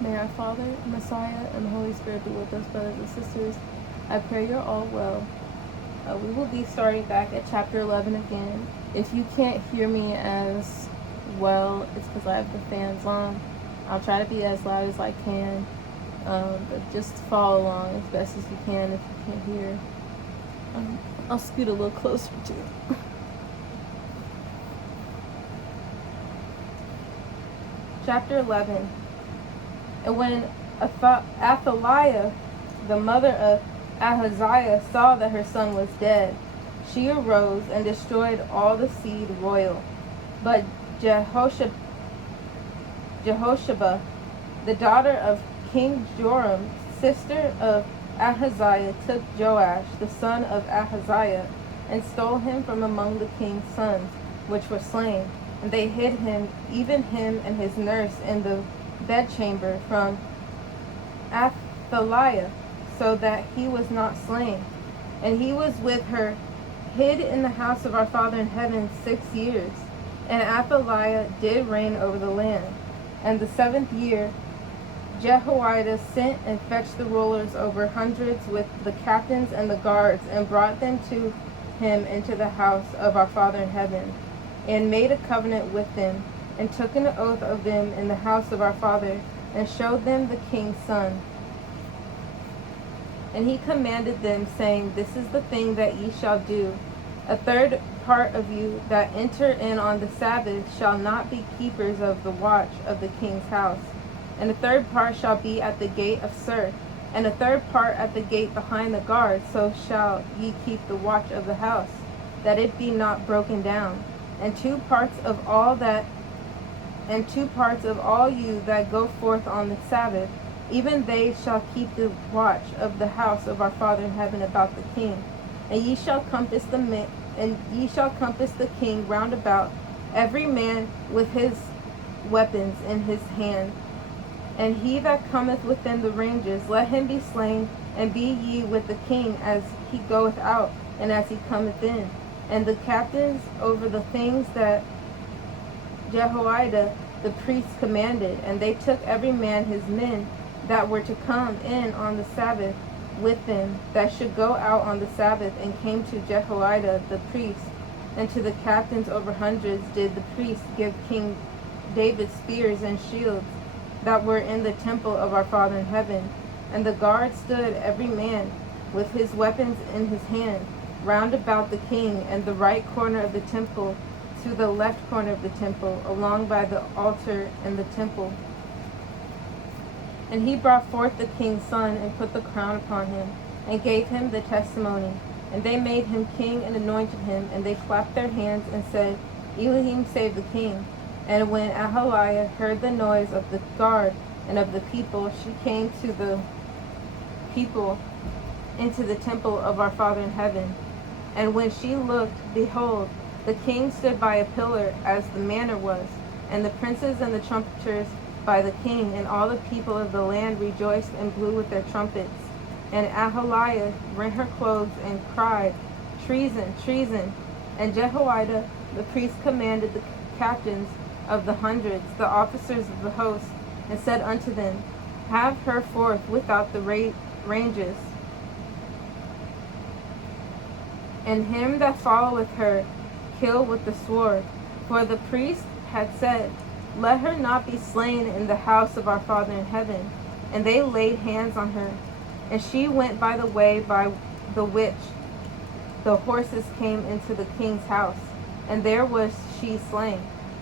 May our Father, Messiah, and the Holy Spirit be with us, brothers and sisters. I pray you're all well. We will be starting back at chapter 11 again. If you can't hear me as well, it's because I have the fans on. I'll try to be as loud as I can, but just follow along as best as you can if you can't hear. I'll scoot a little closer to it. Chapter 11. And when Athaliah, the mother of Ahaziah, saw that her son was dead, she arose and destroyed all the seed royal. But Jehoshaphat, the daughter of King Joram, sister of Ahaziah, took Joash, the son of Ahaziah, and stole him from among the king's sons, which were slain. And they hid him, even him and his nurse, in the bedchamber from Athaliah, so that he was not slain. And he was with her, hid in the house of our Father in heaven 6 years. And Athaliah did reign over the land. And the 7th year, Jehoiada sent and fetched the rulers over hundreds with the captains and the guards, and brought them to him into the house of our Father in heaven, and made a covenant with them, and took an oath of them in the house of our Father, and showed them the king's son. And he commanded them, saying, This is the thing that ye shall do. A third part of you that enter in on the Sabbath shall not be keepers of the watch of the king's house. And a third part shall be at the gate of Sur, and a third part at the gate behind the guard. So shall ye keep the watch of the house, that it be not broken down. And two parts of all you that go forth on the Sabbath, even they shall keep the watch of the house of our Father in heaven about the king. And ye shall compass the king round about, every man with his weapons in his hand. And he that cometh within the ranges, let him be slain, and be ye with the king as he goeth out, and as he cometh in. And the captains over the things that Jehoiada the priest commanded, and they took every man his men that were to come in on the Sabbath with them, that should go out on the Sabbath, and came to Jehoiada the priest. And to the captains over hundreds did the priest give King David spears and shields that were in the temple of our Father in heaven. And the guard stood every man with his weapons in his hand, round about the king, and the right corner of the temple to the left corner of the temple, along by the altar in the temple. And he brought forth the king's son, and put the crown upon him, and gave him the testimony. And they made him king, and anointed him, and they clapped their hands, and said, Elohim save the king. And when Athaliah heard the noise of the guard and of the people, she came to the people into the temple of our Father in heaven. And when she looked, behold, the king stood by a pillar, as the manner was, and the princes and the trumpeters by the king, and all the people of the land rejoiced and blew with their trumpets. And Athaliah rent her clothes and cried, Treason, treason! And Jehoiada the priest commanded the captains of the hundreds, the officers of the host, and said unto them, Have her forth without the ranges, and him that followeth her kill with the sword. For the priest had said, Let her not be slain in the house of our Father in heaven. And they laid hands on her. And she went by the way by the which the horses came into the king's house, and there was she slain.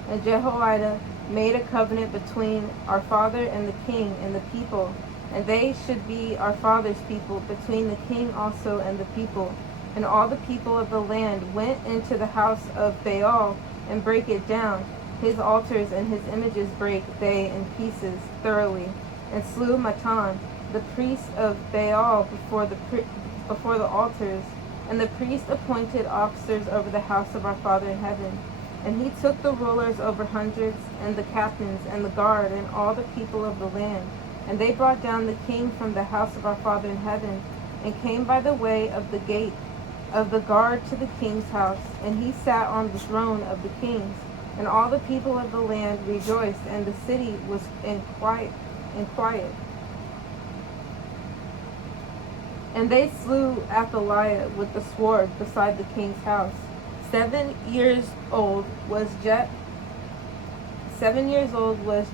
And Jehoiada made a covenant between our father and the king and the people, and they should be our father's people, between the king also and the people. And all the people of the land went into the house of Baal, and brake it down. His altars and his images brake they in pieces thoroughly, and slew Matan, the priest of Baal, before the altars. And the priest appointed officers over the house of our Father in heaven. And he took the rulers over hundreds, and the captains, and the guard, and all the people of the land. And they brought down the king from the house of our Father in heaven, and came by the way of the gate of the guard to the king's house. And he sat on the throne of the kings. And all the people of the land rejoiced, and the city was in quiet, and quiet. And they slew Athaliah with the sword beside the king's house. 7 years old was 7 years old was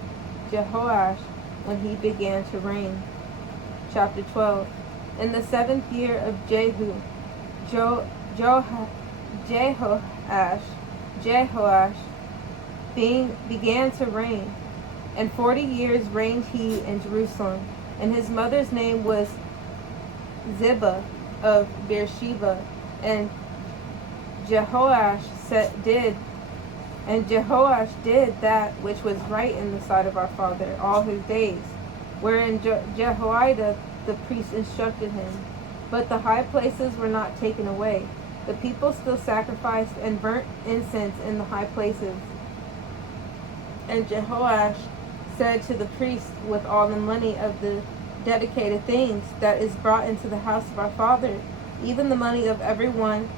Jehoash when he began to reign. Chapter 12. In the 7th year of Jehu, Jehoash began to reign, and 40 years reigned he in Jerusalem. And his mother's name was Ziba of Beersheba. And Jehoash did that which was right in the sight of our father all his days, wherein Jehoiada the priest instructed him. But the high places were not taken away. The people still sacrificed and burnt incense in the high places. And Jehoash said to the priests, with all the money of the dedicated things that is brought into the house of our father, even the money of every one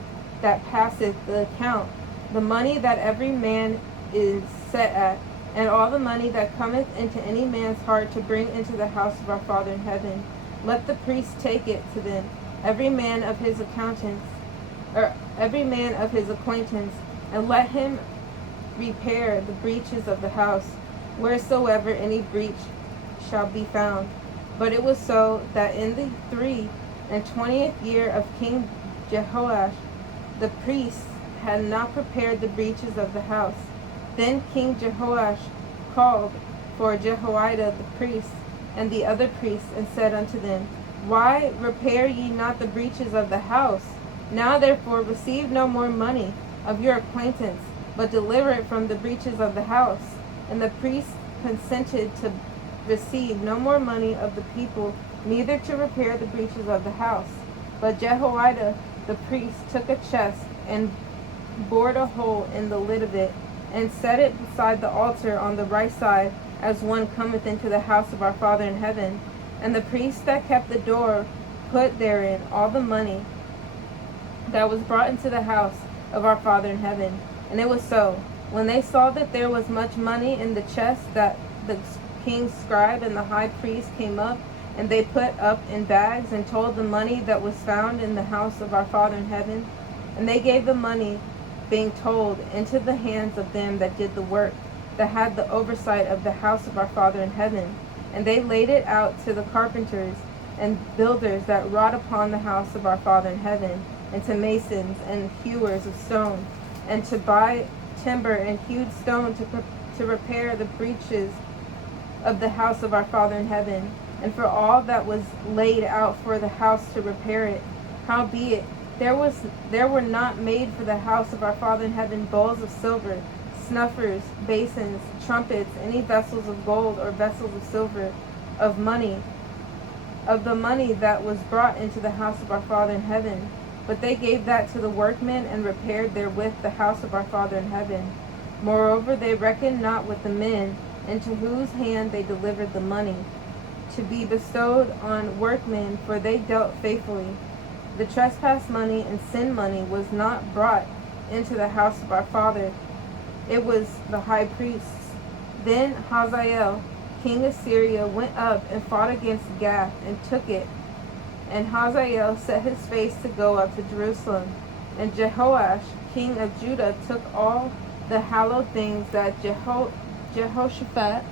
that passeth the account, the money that every man is set at, and all the money that cometh into any man's heart to bring into the house of our Father in heaven, let the priests take it to them, every man of his acquaintance, and let him repair the breaches of the house, wheresoever any breach shall be found. But it was so that in the 23rd year of King Jehoash, the priests had not prepared the breaches of the house. Then King Jehoash called for Jehoiada the priest and the other priests, and said unto them, Why repair ye not the breaches of the house? Now therefore receive no more money of your acquaintance, but deliver it from the breaches of the house. And the priests consented to receive no more money of the people, neither to repair the breaches of the house. But Jehoiada the priest took a chest, and bored a hole in the lid of it, and set it beside the altar on the right side, as one cometh into the house of our Father in heaven. And the priest that kept the door put therein all the money that was brought into the house of our Father in heaven. And it was so, when they saw that there was much money in the chest, that the king's scribe and the high priest came up, and they put up in bags, and told the money that was found in the house of our Father in heaven. And they gave the money, being told, into the hands of them that did the work, that had the oversight of the house of our Father in heaven. And they laid it out to the carpenters and builders that wrought upon the house of our Father in heaven, and to masons and hewers of stone, and to buy timber and hewed stone to repair the breaches of the house of our Father in heaven, and for all that was laid out for the house to repair it. Howbeit, there were not made for the house of our Father in heaven bowls of silver, snuffers, basins, trumpets, any vessels of gold or vessels of silver, of the money that was brought into the house of our Father in heaven. But they gave that to the workmen, and repaired therewith the house of our Father in heaven. Moreover, they reckoned not with the men, into whose hand they delivered the money, to be bestowed on workmen, for they dealt faithfully. The trespass money and sin money was not brought into the house of our Father, it was the high priests. Then Hazael, king of Syria, went up and fought against Gath, and took it. And Hazael set his face to go up to Jerusalem. And Jehoash, king of Judah, took all the hallowed things that Jehoshaphat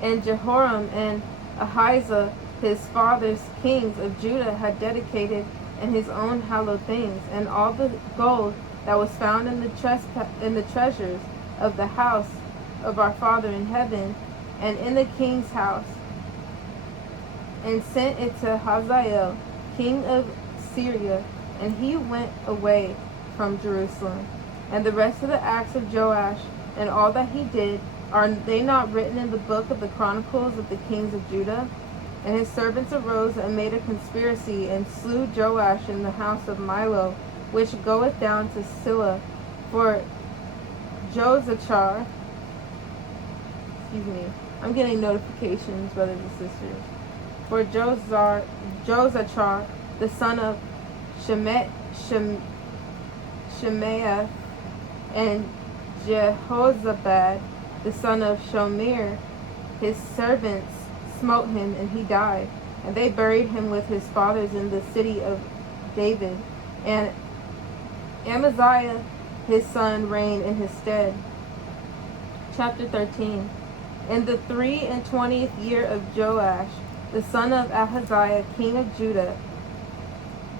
and Jehoram and Ahijah, his father's kings of Judah, had dedicated, and his own hallowed things, and all the gold that was found in the treasures of the house of our Father in heaven, and in the king's house, and sent it to Hazael, king of Syria, and he went away from Jerusalem. And the rest of the acts of Joash, and all that he did, are they not written in the book of the Chronicles of the kings of Judah? And his servants arose and made a conspiracy, and slew Joash in the house of Milo, which goeth down to Silla. For Josachar, I'm getting notifications, brothers and sisters. For Josachar, the son of Shemaiah, and Jehozabad, the son of Shomer, his servants smote him, and he died. And they buried him with his fathers in the city of David. And Amaziah his son reigned in his stead. Chapter 13. In the 23 year of Joash, the son of Ahaziah, king of Judah,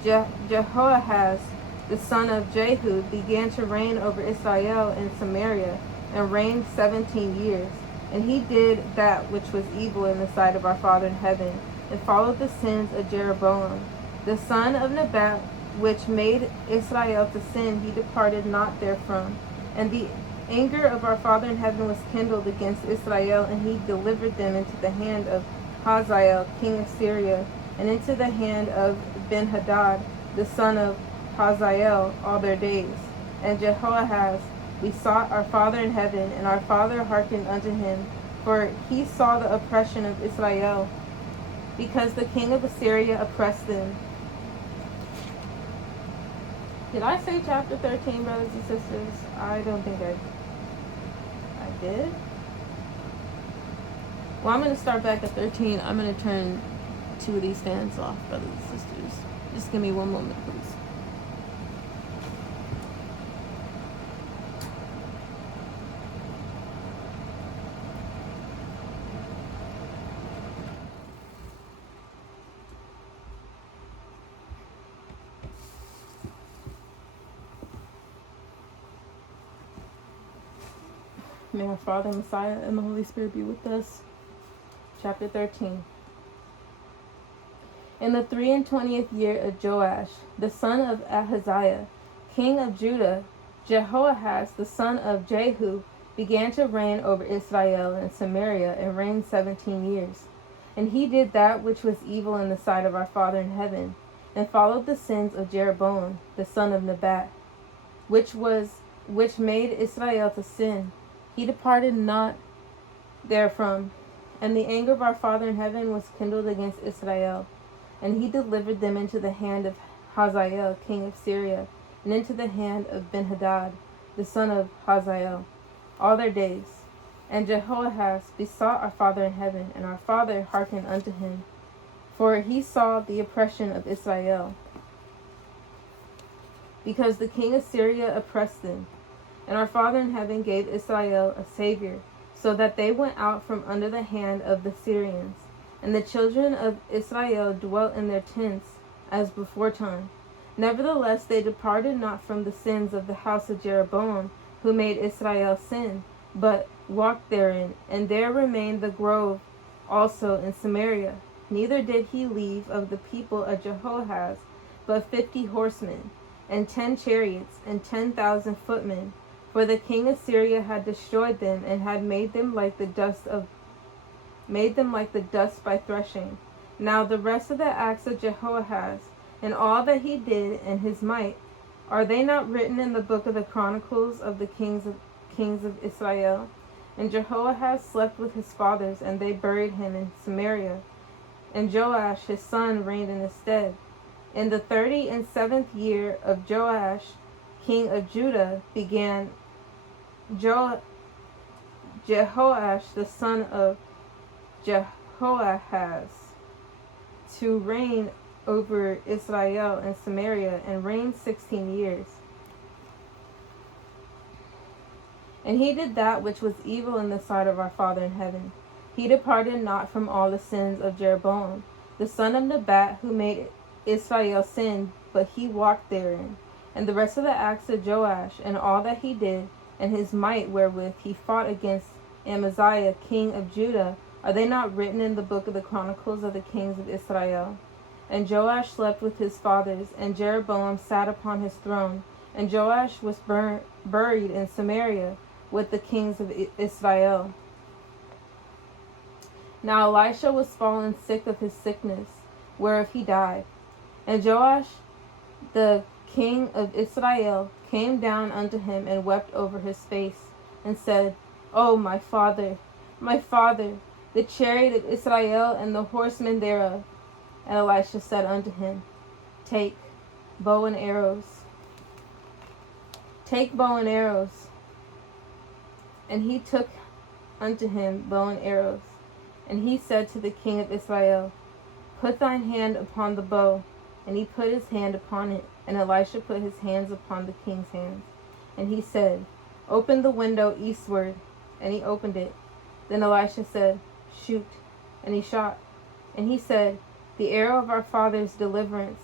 Jehoahaz, the son of Jehu, began to reign over Israel and Samaria, and reigned 17 years. And he did that which was evil in the sight of our Father in heaven, and followed the sins of Jeroboam, the son of Nebat, which made Israel to sin. He departed not therefrom. And the anger of our Father in heaven was kindled against Israel, and he delivered them into the hand of Hazael, king of Syria, and into the hand of Benhadad, the son of Hazael, all their days. And Jehoahaz besought our Father in heaven, and our Father hearkened unto him, for he saw the oppression of Israel, because the king of Assyria oppressed them. Did I say chapter 13, brothers and sisters? I don't think I did. Well, I'm going to start back at 13. I'm going to turn 2 of these fans off, brothers and sisters. Just give me one moment, please. May our Father, Messiah, and the Holy Spirit be with us. Chapter 13. In the 23 year of Joash, the son of Ahaziah, king of Judah, Jehoahaz, the son of Jehu, began to reign over Israel and Samaria, and reigned 17 years. And he did that which was evil in the sight of our Father in heaven, and followed the sins of Jeroboam, the son of Nebat, which made Israel to sin. He departed not therefrom. And the anger of our Father in heaven was kindled against Israel, and he delivered them into the hand of Hazael, king of Syria, and into the hand of Benhadad, the son of Hazael, all their days. And Jehoahaz besought our Father in heaven, and our Father hearkened unto him, for he saw the oppression of Israel, because the king of Syria oppressed them. And our Father in heaven gave Israel a Savior, so that they went out from under the hand of the Syrians. And the children of Israel dwelt in their tents as beforetime. Nevertheless, they departed not from the sins of the house of Jeroboam, who made Israel sin, but walked therein. And there remained the grove also in Samaria. Neither did he leave of the people of Jehoahaz but 50 horsemen, and 10 chariots, and 10,000 footmen. For the king of Syria had destroyed them, and had made them like the dust by threshing. Now the rest of the acts of Jehoahaz, and all that he did, and his might, are they not written in the book of the chronicles of the kings of Israel? And Jehoahaz slept with his fathers, and they buried him in Samaria. And Joash his son reigned in his stead. In the 37th year of Joash, king of Judah, began Jehoash the son of Jehoahaz to reign over Israel and Samaria, and reigned 16 years. And he did that which was evil in the sight of our Father in heaven. He departed not from all the sins of Jeroboam, the son of Nebat, who made Israel sin, but he walked therein. And the rest of the acts of Joash, and all that he did, and his might wherewith he fought against Amaziah, king of Judah, are they not written in the book of the chronicles of the kings of Israel? And Joash slept with his fathers, and Jeroboam sat upon his throne. And Joash was buried in Samaria with the kings of Israel. Now Elisha was fallen sick of his sickness, whereof he died. And Joash the king of Israel came down unto him, and wept over his face, and said, O my father, the chariot of Israel, and the horsemen thereof. And Elisha said unto him, Take bow and arrows. Take bow and arrows. And he took unto him bow and arrows. And he said to the king of Israel, Put thine hand upon the bow. And he put his hand upon it, and Elisha put his hands upon the king's hands. And he said, Open the window eastward. And he opened it. Then Elisha said, Shoot. And he shot. And he said, The arrow of our father's deliverance,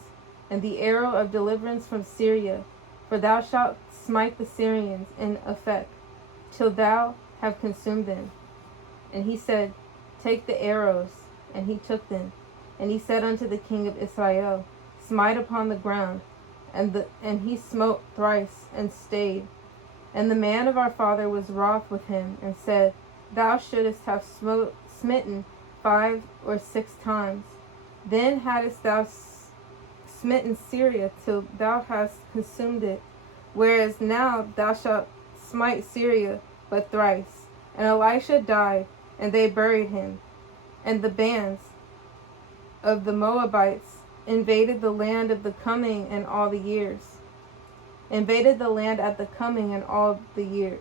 and the arrow of deliverance from Syria, for thou shalt smite the Syrians in Aphek, till thou have consumed them. And he said, Take the arrows. And he took them. And he said unto the king of Israel, Smite upon the ground. And he smote thrice, and stayed. And the man of our father was wroth with him, and said, Thou shouldest have smitten 5 or 6 times. Then hadst thou smitten Syria till thou hast consumed it. Whereas now thou shalt smite Syria but thrice. And Elisha died, and they buried him. And the bands of the Moabites invaded the land of the coming and all the years. Invaded the land at the coming and all the years.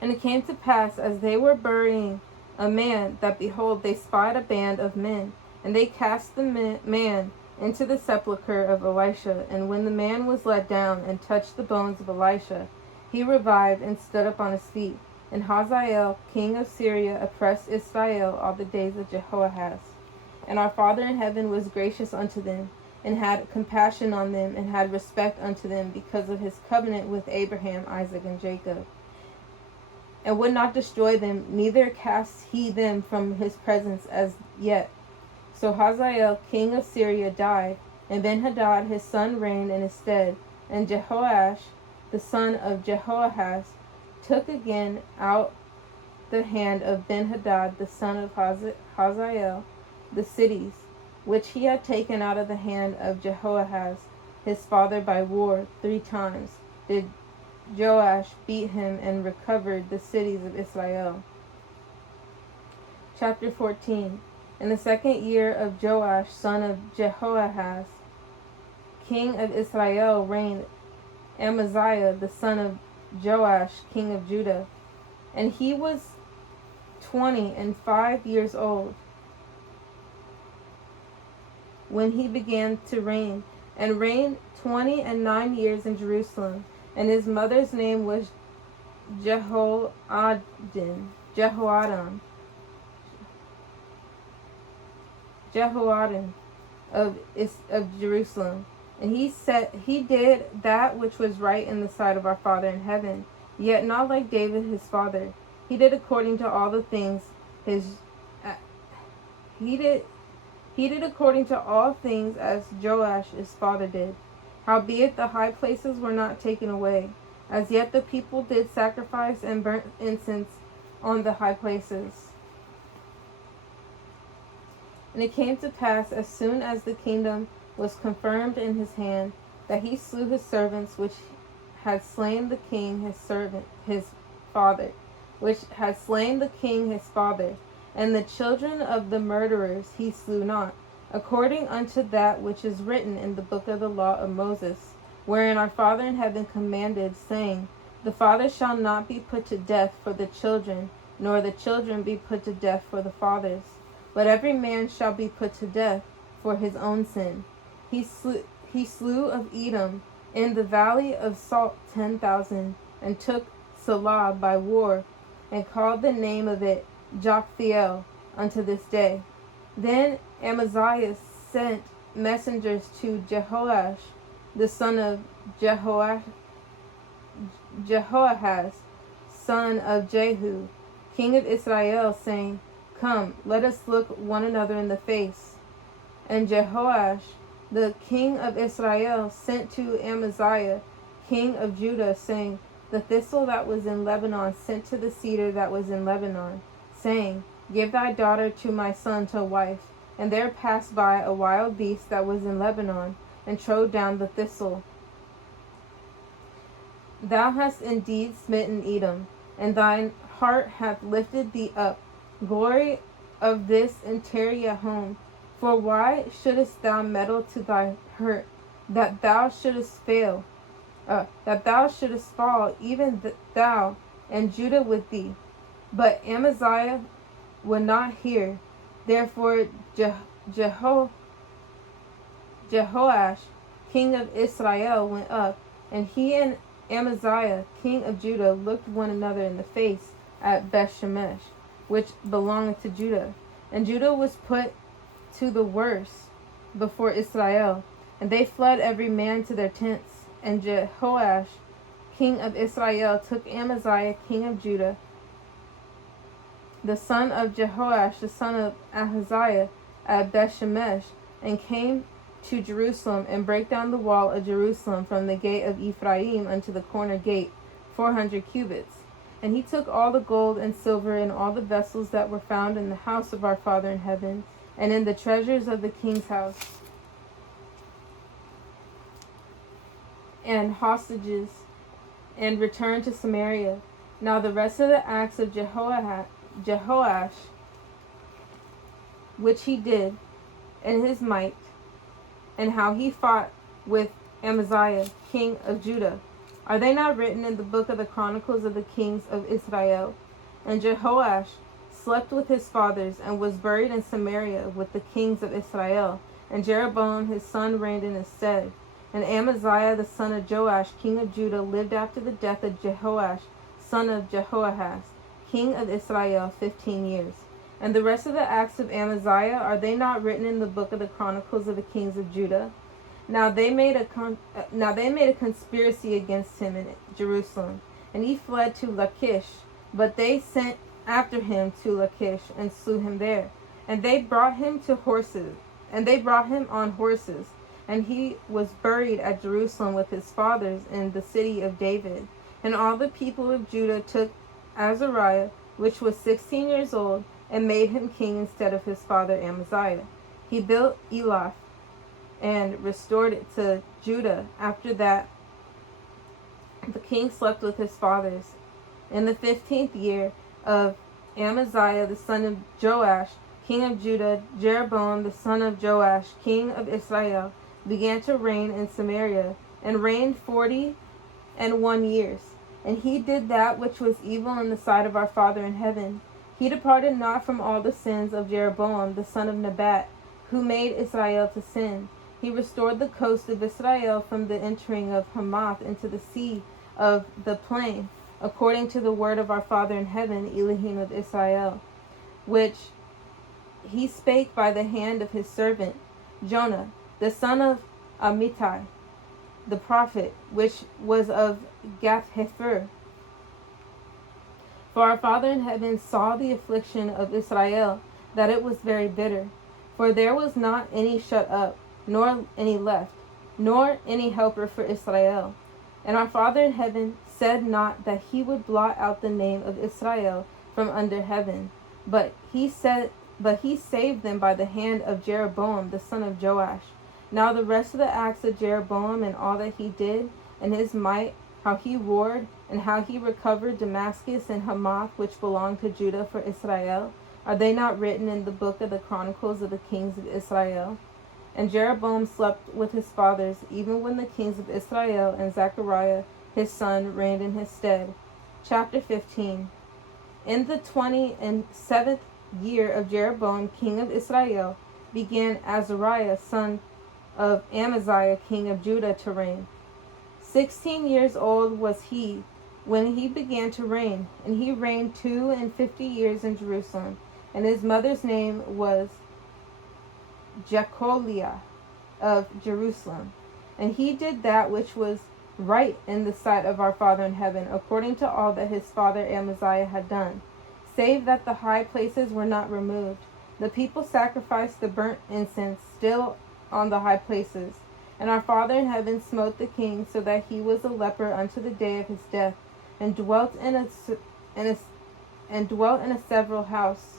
And it came to pass, as they were burying a man, that behold, they spied a band of men, and they cast the man into the sepulchre of Elisha. And when the man was let down and touched the bones of Elisha, he revived and stood up on his feet. And Hazael, king of Syria, oppressed Israel all the days of Jehoahaz. And our Father in heaven was gracious unto them, and had compassion on them, and had respect unto them, because of his covenant with Abraham, Isaac, and Jacob, and would not destroy them, neither cast he them from his presence as yet. So Hazael, king of Syria, died, and Benhadad his son reigned in his stead. And Jehoash, the son of Jehoahaz, took again out the hand of Benhadad the son of Hazael the cities, which he had taken out of the hand of Jehoahaz his father by war. 3 times did Joash beat him, and recovered the cities of Israel. Chapter 14. In the 2nd year of Joash, son of Jehoahaz, king of Israel, reigned Amaziah, the son of Joash, king of Judah. And he was 25 years old when he began to reign, and reigned 29 years in Jerusalem. And his mother's name was Jehoaddan of Jerusalem. And he did that which was right in the sight of our Father in heaven, yet not like David his father. He did according to all the things he did according to all things as Joash his father did. Howbeit the high places were not taken away. As yet the people did sacrifice and burnt incense on the high places. And it came to pass, as soon as the kingdom was confirmed in his hand, that he slew his servants which had slain the king his father, and the children of the murderers he slew not, according unto that which is written in the book of the law of Moses, wherein our Father in heaven commanded, saying, The father shall not be put to death for the children, nor the children be put to death for the fathers, but every man shall be put to death for his own sin. He slew of Edom in the valley of Salt 10,000, and took Salah by war, and called the name of it Joktheel unto this day. Then Amaziah sent messengers to Jehoash, the son of Jehoahaz, son of Jehu, king of Israel, saying, Come, let us look one another in the face. And Jehoash, the king of Israel, sent to Amaziah, king of Judah, saying, The thistle that was in Lebanon sent to the cedar that was in Lebanon, saying, Give thy daughter to my son to wife. And there passed by a wild beast that was in Lebanon, and trode down the thistle. Thou hast indeed smitten Edom, and thine heart hath lifted thee up. Glory of this and tarry at home. For why shouldest thou meddle to thy hurt, that thou shouldest fall, even thou and Judah with thee? But Amaziah would not hear. Therefore Jehoash, king of Israel, went up, and he and Amaziah, king of Judah, looked one another in the face at Bethshemesh, which belonged to Judah. And Judah was put to the worse before Israel, and they fled every man to their tents. And Jehoash, king of Israel, took Amaziah, king of Judah, the son of Jehoash, the son of Ahaziah, at Bethshemesh, and came to Jerusalem, and brake down the wall of Jerusalem from the gate of Ephraim unto the corner gate, 400 cubits. And he took all the gold and silver and all the vessels that were found in the house of our Father in heaven, and in the treasures of the king's house, and hostages, and returned to Samaria. Now the rest of the acts of Jehoash, which he did, and his might, and how he fought with Amaziah, king of Judah, are they not written in the book of the Chronicles of the kings of Israel? And Jehoash slept with his fathers, and was buried in Samaria with the kings of Israel. And Jeroboam his son reigned in his stead. And Amaziah the son of Joash, king of Judah, lived after the death of Jehoash, son of Jehoahaz, king of Israel, 15 years. And the rest of the acts of Amaziah, are they not written in the book of the Chronicles of the kings of Judah? Now they made a conspiracy against him in Jerusalem, and he fled to Lachish. But they sent after him to Lachish, and slew him there. And they brought him on horses, and he was buried at Jerusalem with his fathers in the city of David. And all the people of Judah took Azariah, which was 16 years old, and made him king instead of his father Amaziah. He built Elath and restored it to Judah. After that, the king slept with his fathers. In the 15th year of Amaziah the son of Joash, king of Judah, Jeroboam the son of Joash, king of Israel, began to reign in Samaria, and reigned 41 years. And he did that which was evil in the sight of our Father in heaven. He departed not from all the sins of Jeroboam the son of Nebat, who made Israel to sin. He restored the coast of Israel from the entering of Hamath into the sea of the plain, according to the word of our Father in heaven, Elohim of Israel, which he spake by the hand of his servant Jonah, the son of Amittai, the prophet, which was of Gath-hepher. For our Father in heaven saw the affliction of Israel, that it was very bitter. For there was not any shut up, nor any left, nor any helper for Israel. And our Father in heaven said not that he would blot out the name of Israel from under heaven, but he saved them by the hand of Jeroboam the son of Joash. Now the rest of the acts of Jeroboam, and all that he did, and his might, how he warred, and how he recovered Damascus and Hamath, which belonged to Judah for Israel, are they not written in the book of the Chronicles of the kings of Israel? And Jeroboam slept with his fathers, even when the kings of Israel and Zechariah his son reigned in his stead. Chapter 15. In the 27th year of Jeroboam king of Israel began Azariah son of Amaziah king of Judah to reign. 16 years old was he when he began to reign, and he reigned 52 years in Jerusalem. And his mother's name was Jecholiah of Jerusalem. And he did that which was right in the sight of our Father in heaven, according to all that his father Amaziah had done, save that the high places were not removed. The people sacrificed the burnt incense still on the high places. And our Father in heaven smote the king, so that he was a leper unto the day of his death, and dwelt in a several house.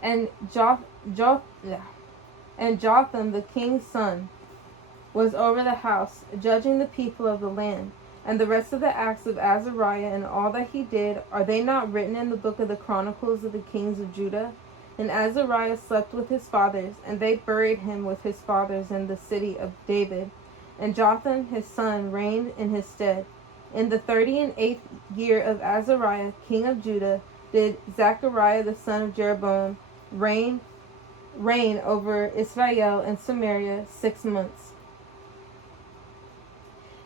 And Jotham the king's son was over the house, judging the people of the land. And the rest of the acts of Azariah and all that he did, are they not written in the book of the Chronicles of the kings of Judah? And Azariah slept with his fathers, and they buried him with his fathers in the city of David. And Jotham his son reigned in his stead. In the 38th year of Azariah, king of Judah, did Zechariah the son of Jeroboam reign over Israel and Samaria 6 months.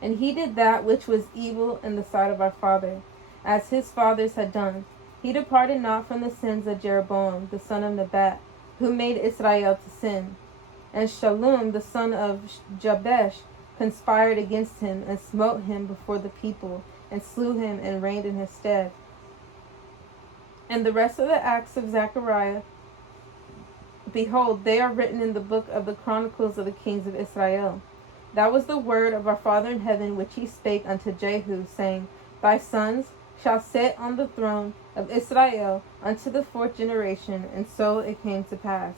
And he did that which was evil in the sight of our father, as his fathers had done. He departed not from the sins of Jeroboam the son of Nebat, who made Israel to sin. And Shallum the son of Jabesh conspired against him, and smote him before the people, and slew him, and reigned in his stead. And the rest of the acts of Zechariah, behold, they are written in the book of the Chronicles of the kings of Israel. That was the word of our Father in heaven, which he spake unto Jehu, saying, Thy sons shall sit on the throne of Israel unto the 4th generation. And so it came to pass.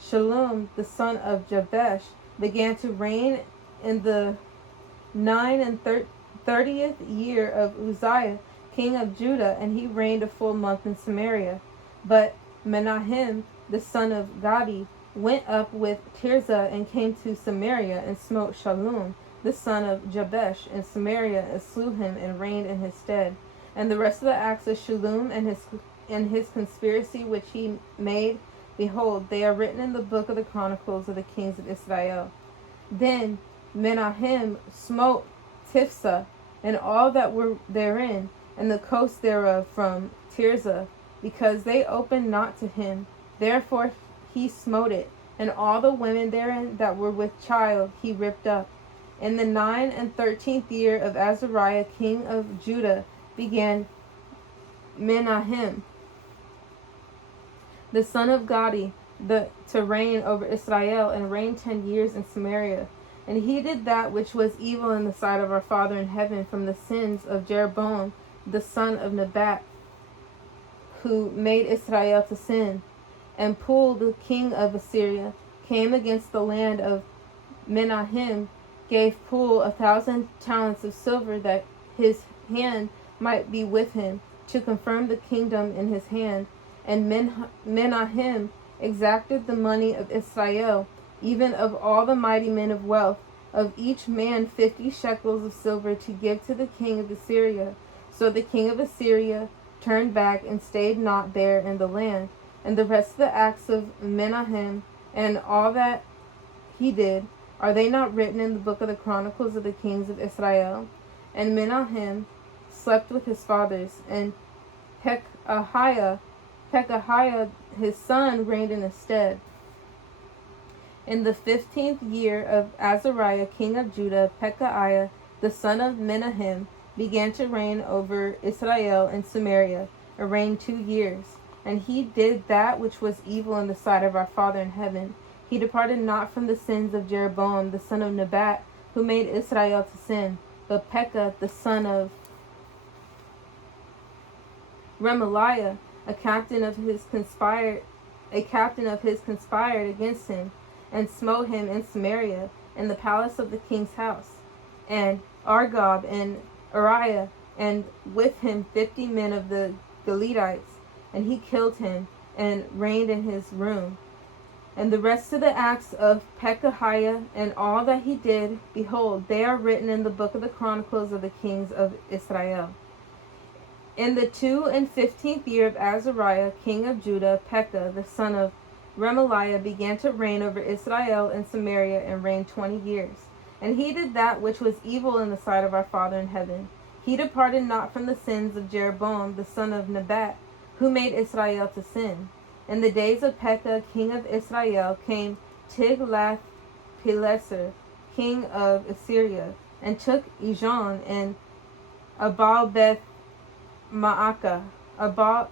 Shallum the son of Jabesh began to reign in the 30th year of Uzziah, king of Judah, and he reigned a full month in Samaria. But Menahem the son of Gadi went up with Tirzah and came to Samaria, and smote Shallum the son of Jabesh in Samaria, and slew him, and reigned in his stead. And the rest of the acts of Shallum and his conspiracy which he made, behold, they are written in the book of the Chronicles of the kings of Israel. Then Menahem smote Tifsah and all that were therein, and the coast thereof from Tirzah, because they opened not to him. Therefore he smote it, and all the women therein that were with child he ripped up. In the 9 and 13th year of Azariah king of Judah began Menahem the son of Gadi to reign over Israel, and reigned 10 years in Samaria. And he did that which was evil in the sight of our Father in heaven, from the sins of Jeroboam the son of Nebat, who made Israel to sin. And Pul the king of Assyria came against the land of Menahem, gave Pul 1,000 talents of silver, that his hand might be with him, to confirm the kingdom in his hand. And Menahem exacted the money of Israel, even of all the mighty men of wealth, of each man 50 shekels of silver, to give to the king of Assyria. So the king of Assyria turned back, and stayed not there in the land. And the rest of the acts of Menahem, and all that he did, are they not written in the book of the Chronicles of the kings of Israel? And Menahem slept with his fathers, and Pekahiah his son reigned in his stead. In the 15th year of Azariah king of Judah, Pekahiah the son of Menahem began to reign over Israel and Samaria, and reigned 2 years. And he did that which was evil in the sight of our Father in heaven. He departed not from the sins of Jeroboam the son of Nebat, who made Israel to sin, but Pekah the son of Remaliah, a captain of his conspired against him, and smote him in Samaria, in the palace of the king's house. And Argob and Uriah, and with him 50 men of the Galileans, and he killed him, and reigned in his room. And the rest of the acts of Pekahiah, and all that he did, behold, they are written in the book of the Chronicles of the kings of Israel. In the 2 and 15th year of Azariah king of Judah, Pekah the son of Remaliah began to reign over Israel and Samaria, and reigned 20 years. And he did that which was evil in the sight of our Father in heaven. He departed not from the sins of Jeroboam the son of Nebat, who made Israel to sin. In the days of Pekah king of Israel came Tiglath-Pileser king of Assyria, and took Ijon and Abel-Beth Maacah, Abel-Beth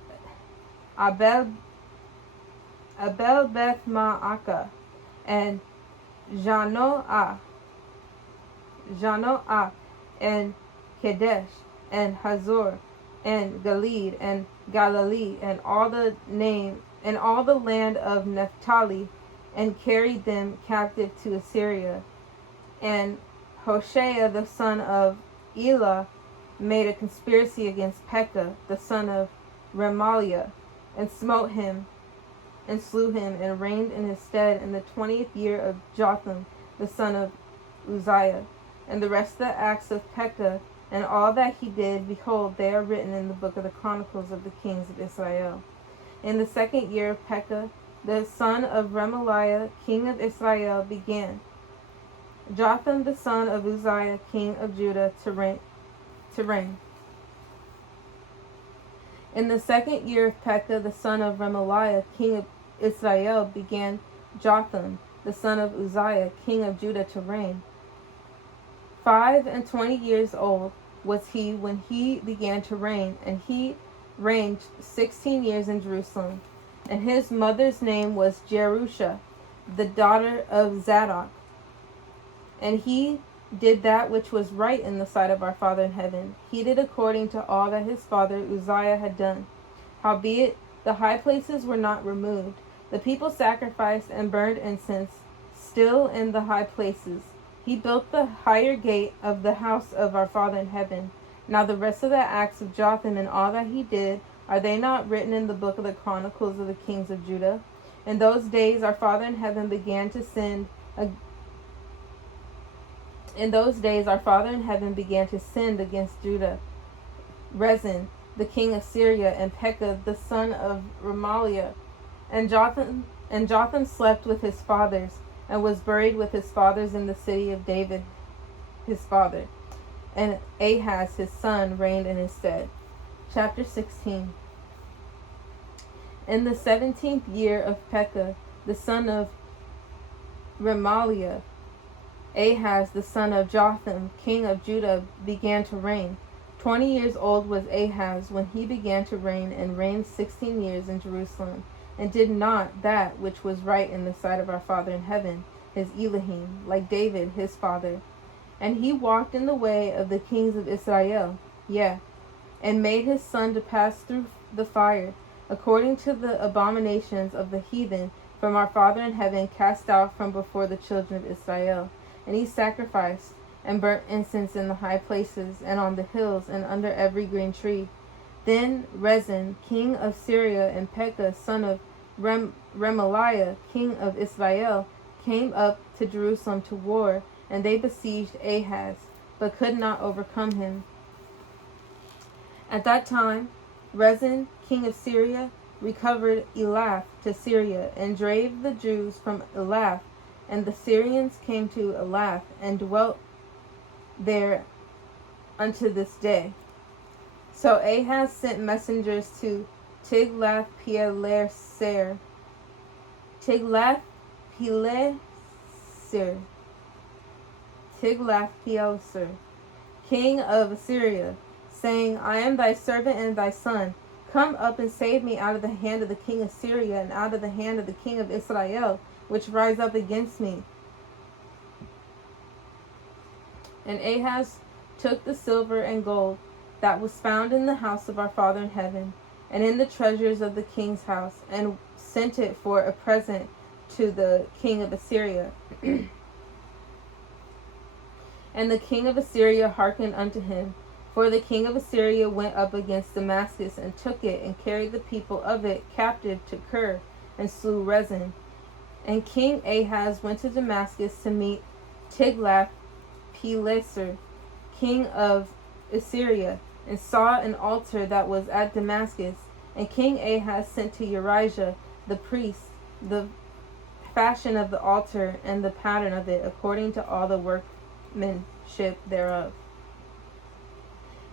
Maacah, and Janoah, and Kadesh, and Hazor, and Gilead, and Galilee, and all the land of Naphtali, and carried them captive to Assyria. And Hoshea the son of Elah made a conspiracy against Pekah the son of Remaliah, and smote him, and slew him, and reigned in his stead in the 20th year of Jotham the son of Uzziah. And the rest of the acts of Pekah and all that he did, behold, they are written in the book of the Chronicles of the kings of Israel. In the 2nd year of Pekah, the son of Remaliah, king of Israel, began Jotham the son of Uzziah, king of Judah, to reign. In the 2nd year of Pekah, the son of Remaliah, king of Israel, began Jotham the son of Uzziah, king of Judah, to reign. 25 years old was he when he began to reign, and he reigned 16 years in Jerusalem. And his mother's name was Jerusha, the daughter of Zadok. And he did that which was right in the sight of our Father in heaven. He did according to all that his father Uzziah had done. Howbeit the high places were not removed. The people sacrificed and burned incense still in the high places. He built the higher gate of the house of our Father in heaven. Now the rest of the acts of Jotham and all that he did, are they not written in the book of the Chronicles of the kings of Judah? In those days our Father in heaven began to sin. In those days our Father in heaven began to sin against Judah. Rezin, the king of Syria, and Pekah, the son of Remaliah. And Jotham slept with his fathers, and was buried with his fathers in the city of David his father. And Ahaz his son reigned in his stead. Chapter 16. In the 17th year of Pekah, the son of Remaliah, Ahaz the son of Jotham, king of Judah, began to reign. 20 years old was Ahaz when he began to reign, and reigned 16 years in Jerusalem, and did not that which was right in the sight of our Father in heaven, his Elohim, like David his father. And he walked in the way of the kings of Israel, and made his son to pass through the fire, according to the abominations of the heathen, from our Father in heaven, cast out from before the children of Israel. And he sacrificed and burnt incense in the high places, and on the hills, and under every green tree. Then Rezin, king of Syria, and Pekah, son of Remaliah, king of Israel, came up to Jerusalem to war, and they besieged Ahaz, but could not overcome him. At that time, Rezin, king of Syria, recovered Elath to Syria, and drave the Jews from Elath. And the Syrians came to Elath, and dwelt there unto this day. So Ahaz sent messengers to Tiglath-Pileser, king of Assyria, saying, I am thy servant and thy son. Come up and save me out of the hand of the king of Syria, and out of the hand of the king of Israel, which rise up against me. And Ahaz took the silver and gold that was found in the house of our Father in heaven, and in the treasures of the king's house, and sent it for a present to the king of Assyria. And the king of Assyria hearkened unto him. For the king of Assyria went up against Damascus, and took it, and carried the people of it captive to Kir, and slew Rezin. And King Ahaz went to Damascus to meet Tiglath-Pileser, king of Assyria, and saw an altar that was at Damascus. And King Ahaz sent to Urijah the priest the fashion of the altar and the pattern of it, according to all the workmanship thereof.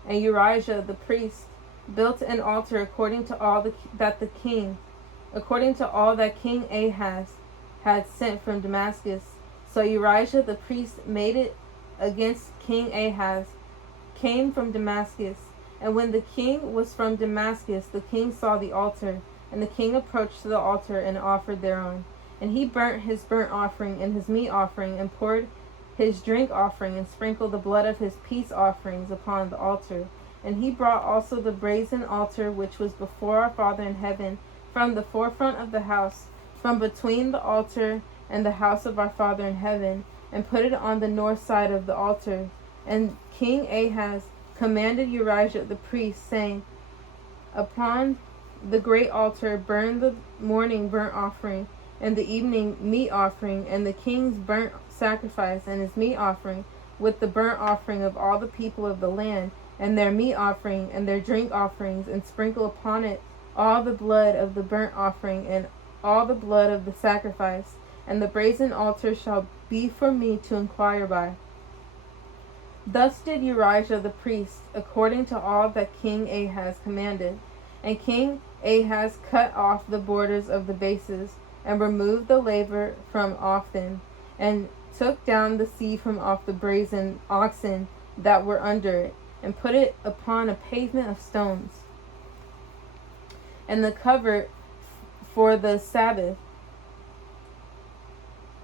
And Urijah the priest built an altar according to all that King Ahaz had sent from Damascus. So Urijah the priest made it against King Ahaz, came from Damascus. And when the king was from Damascus, the king saw the altar, and the king approached to the altar and offered thereon. And he burnt his burnt offering and his meat offering, and poured his drink offering, and sprinkled the blood of his peace offerings upon the altar. And he brought also the brazen altar which was before our Father in heaven, from the forefront of the house, from between the altar and the house of our Father in heaven, and put it on the north side of the altar. And King Ahaz commanded Urijah the priest, saying, Upon the great altar burn the morning burnt offering, and the evening meat offering, and the king's burnt sacrifice and his meat offering, with the burnt offering of all the people of the land, and their meat offering, and their drink offerings, and sprinkle upon it all the blood of the burnt offering, and all the blood of the sacrifice. And the brazen altar shall be for me to inquire by. Thus did Urijah the priest, according to all that King Ahaz commanded. And King Ahaz cut off the borders of the bases, and removed the laver from off them, and took down the sea from off the brazen oxen that were under it, and put it upon a pavement of stones. And the cover for the Sabbath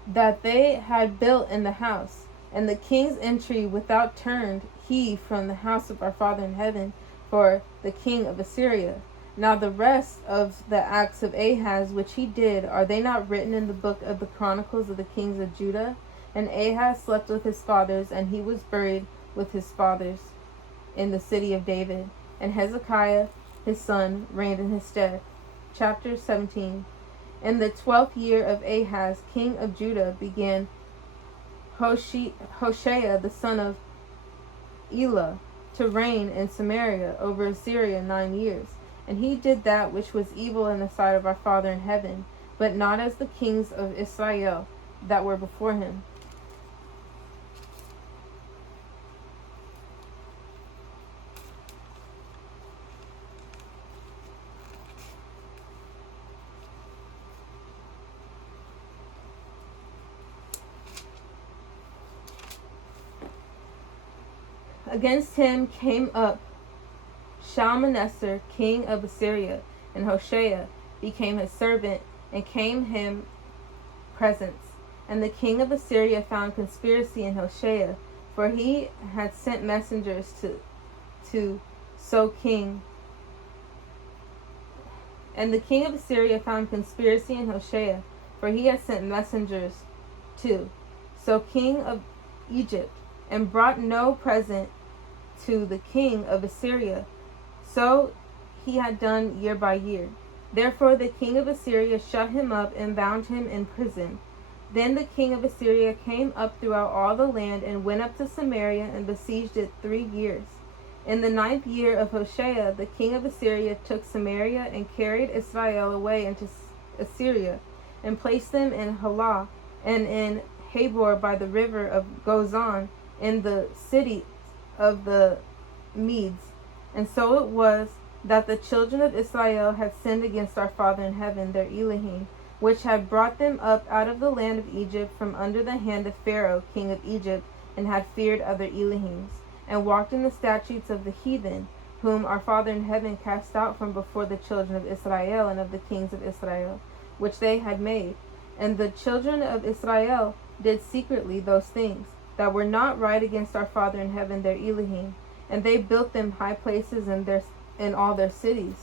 that they had built in the house, and the king's entry without turned he from the house of our Father in heaven for the king of Assyria. Now the rest of the acts of Ahaz which he did, are they not written in the book of the Chronicles of the kings of Judah? And Ahaz slept with his fathers, and he was buried with his fathers in the city of David. And Hezekiah his son reigned in his stead. Chapter 17. In the 12th year of Ahaz king of Judah began Hoshea the son of Elah to reign in Samaria over Assyria 9 years. And he did that which was evil in the sight of our Father in heaven, but not as the kings of Israel that were before him. Against him came up Shalmaneser, king of Assyria, and Hoshea became his servant, and came him presents. And the king of Assyria found conspiracy in Hoshea, for he had sent messengers to king. And the king of Assyria found conspiracy in Hoshea, for he had sent messengers to king of Egypt, and brought no present to the king of Assyria. So he had done year by year. Therefore the king of Assyria shut him up and bound him in prison. Then the king of Assyria came up throughout all the land, and went up to Samaria, and besieged it 3 years. In the 9th year of Hoshea, the king of Assyria took Samaria, and carried Israel away into Assyria, and placed them in Halah, and in Habor by the river of Gozan, in the city of the Medes. And so it was that the children of Israel had sinned against our Father in heaven, their Elohim, which had brought them up out of the land of Egypt from under the hand of Pharaoh, king of Egypt, and had feared other Elohims, and walked in the statutes of the heathen, whom our Father in heaven cast out from before the children of Israel and of the kings of Israel, which they had made. And the children of Israel did secretly those things that were not right against our Father in heaven, their Elohim, and they built them high places in all their cities,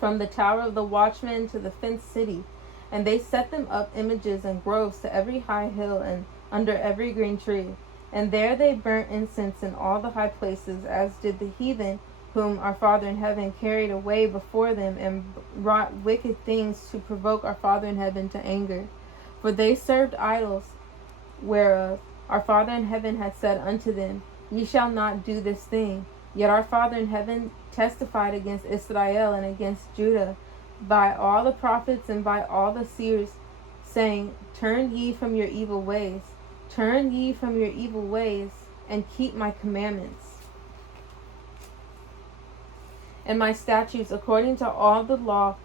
from the tower of the watchman to the fenced city. And they set them up images and groves to every high hill and under every green tree. And there they burnt incense in all the high places, as did the heathen, whom our Father in heaven carried away before them, and wrought wicked things to provoke our Father in heaven to anger. For they served idols, whereof our Father in heaven had said unto them, Ye shall not do this thing. Yet our Father in heaven testified against Israel and against Judah by all the prophets and by all the seers, saying, Turn ye from your evil ways, turn ye from your evil ways, and keep my commandments and my statutes, according to all the law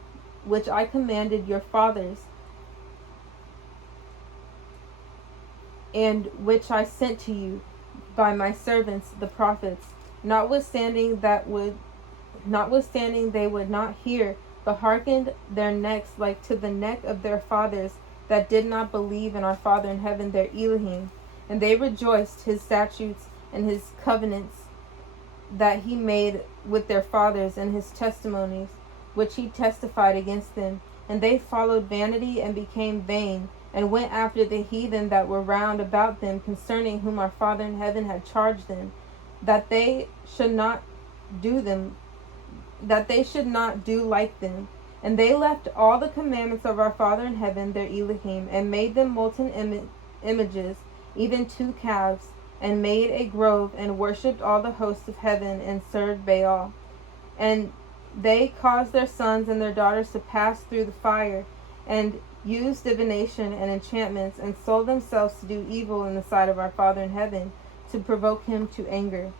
which I commanded your fathers, and which I sent to you by my servants the prophets. Notwithstanding they would not hear, but hearkened their necks like to the neck of their fathers that did not believe in our Father in heaven, their Elohim. And they rejoiced his statutes and his covenants that he made with their fathers, and his testimonies which he testified against them. And they followed vanity and became vain, and went after the heathen that were round about them, concerning whom our Father in heaven had charged them, that they should not do like them. And they left all the commandments of our Father in heaven, their Elohim, and made them molten images, even 2 calves, and made a grove, and worshipped all the hosts of heaven, and served Baal. And they caused their sons and their daughters to pass through the fire, and used divination and enchantments, and sold themselves to do evil in the sight of our Father in heaven, to provoke him to anger.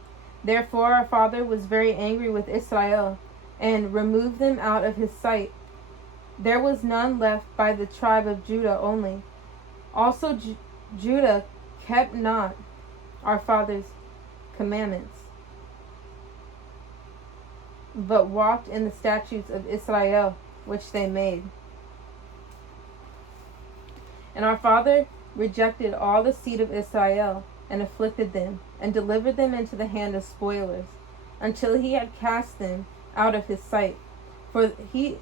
Therefore our Father was very angry with Israel, and removed them out of his sight. There was none left by the tribe of Judah only. Also Judah kept not our father's commandments, but walked in the statutes of Israel, which they made. And our father rejected all the seed of Israel, and afflicted them, and delivered them into the hand of spoilers, until he had cast them out of his sight. For he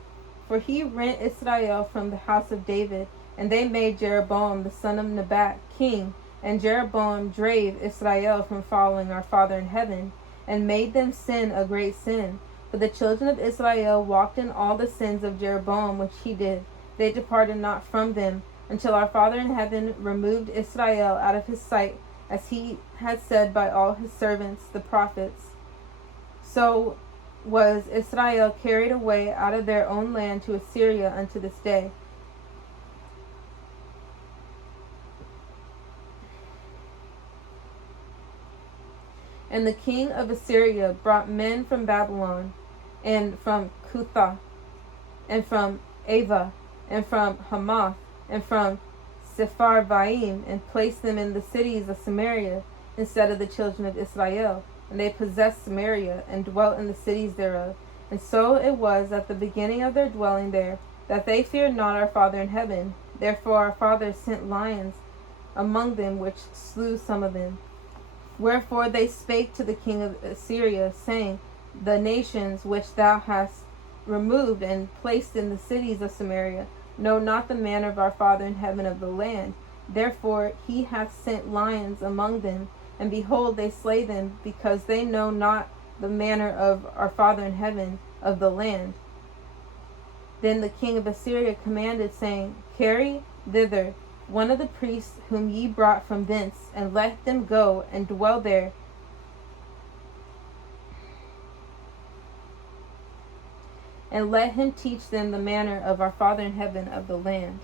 rent Israel from the house of David, and they made Jeroboam the son of Nebat king. And Jeroboam drave Israel from following our Father in heaven, and made them sin a great sin. For the children of Israel walked in all the sins of Jeroboam which he did. They departed not from them, until our Father in heaven removed Israel out of his sight, as he had said by all his servants the prophets. So was Israel carried away out of their own land to Assyria unto this day. And the king of Assyria brought men from Babylon, and from Cutha, and from Ava, and from Hamath, and from Sepharvaim, and placed them in the cities of Samaria instead of the children of Israel. And they possessed Samaria, and dwelt in the cities thereof. And so it was at the beginning of their dwelling there, that they feared not our Father in heaven. Therefore our Father sent lions among them, which slew some of them. Wherefore they spake to the king of Assyria, saying, The nations which thou hast removed and placed in the cities of Samaria know not the manner of our Father in heaven of the land. Therefore he hath sent lions among them, and behold, they slay them, because they know not the manner of our Father in heaven of the land. Then the king of Assyria commanded, saying, Carry thither one of the priests whom ye brought from thence, and let them go and dwell there, and let him teach them the manner of our Father in heaven of the land.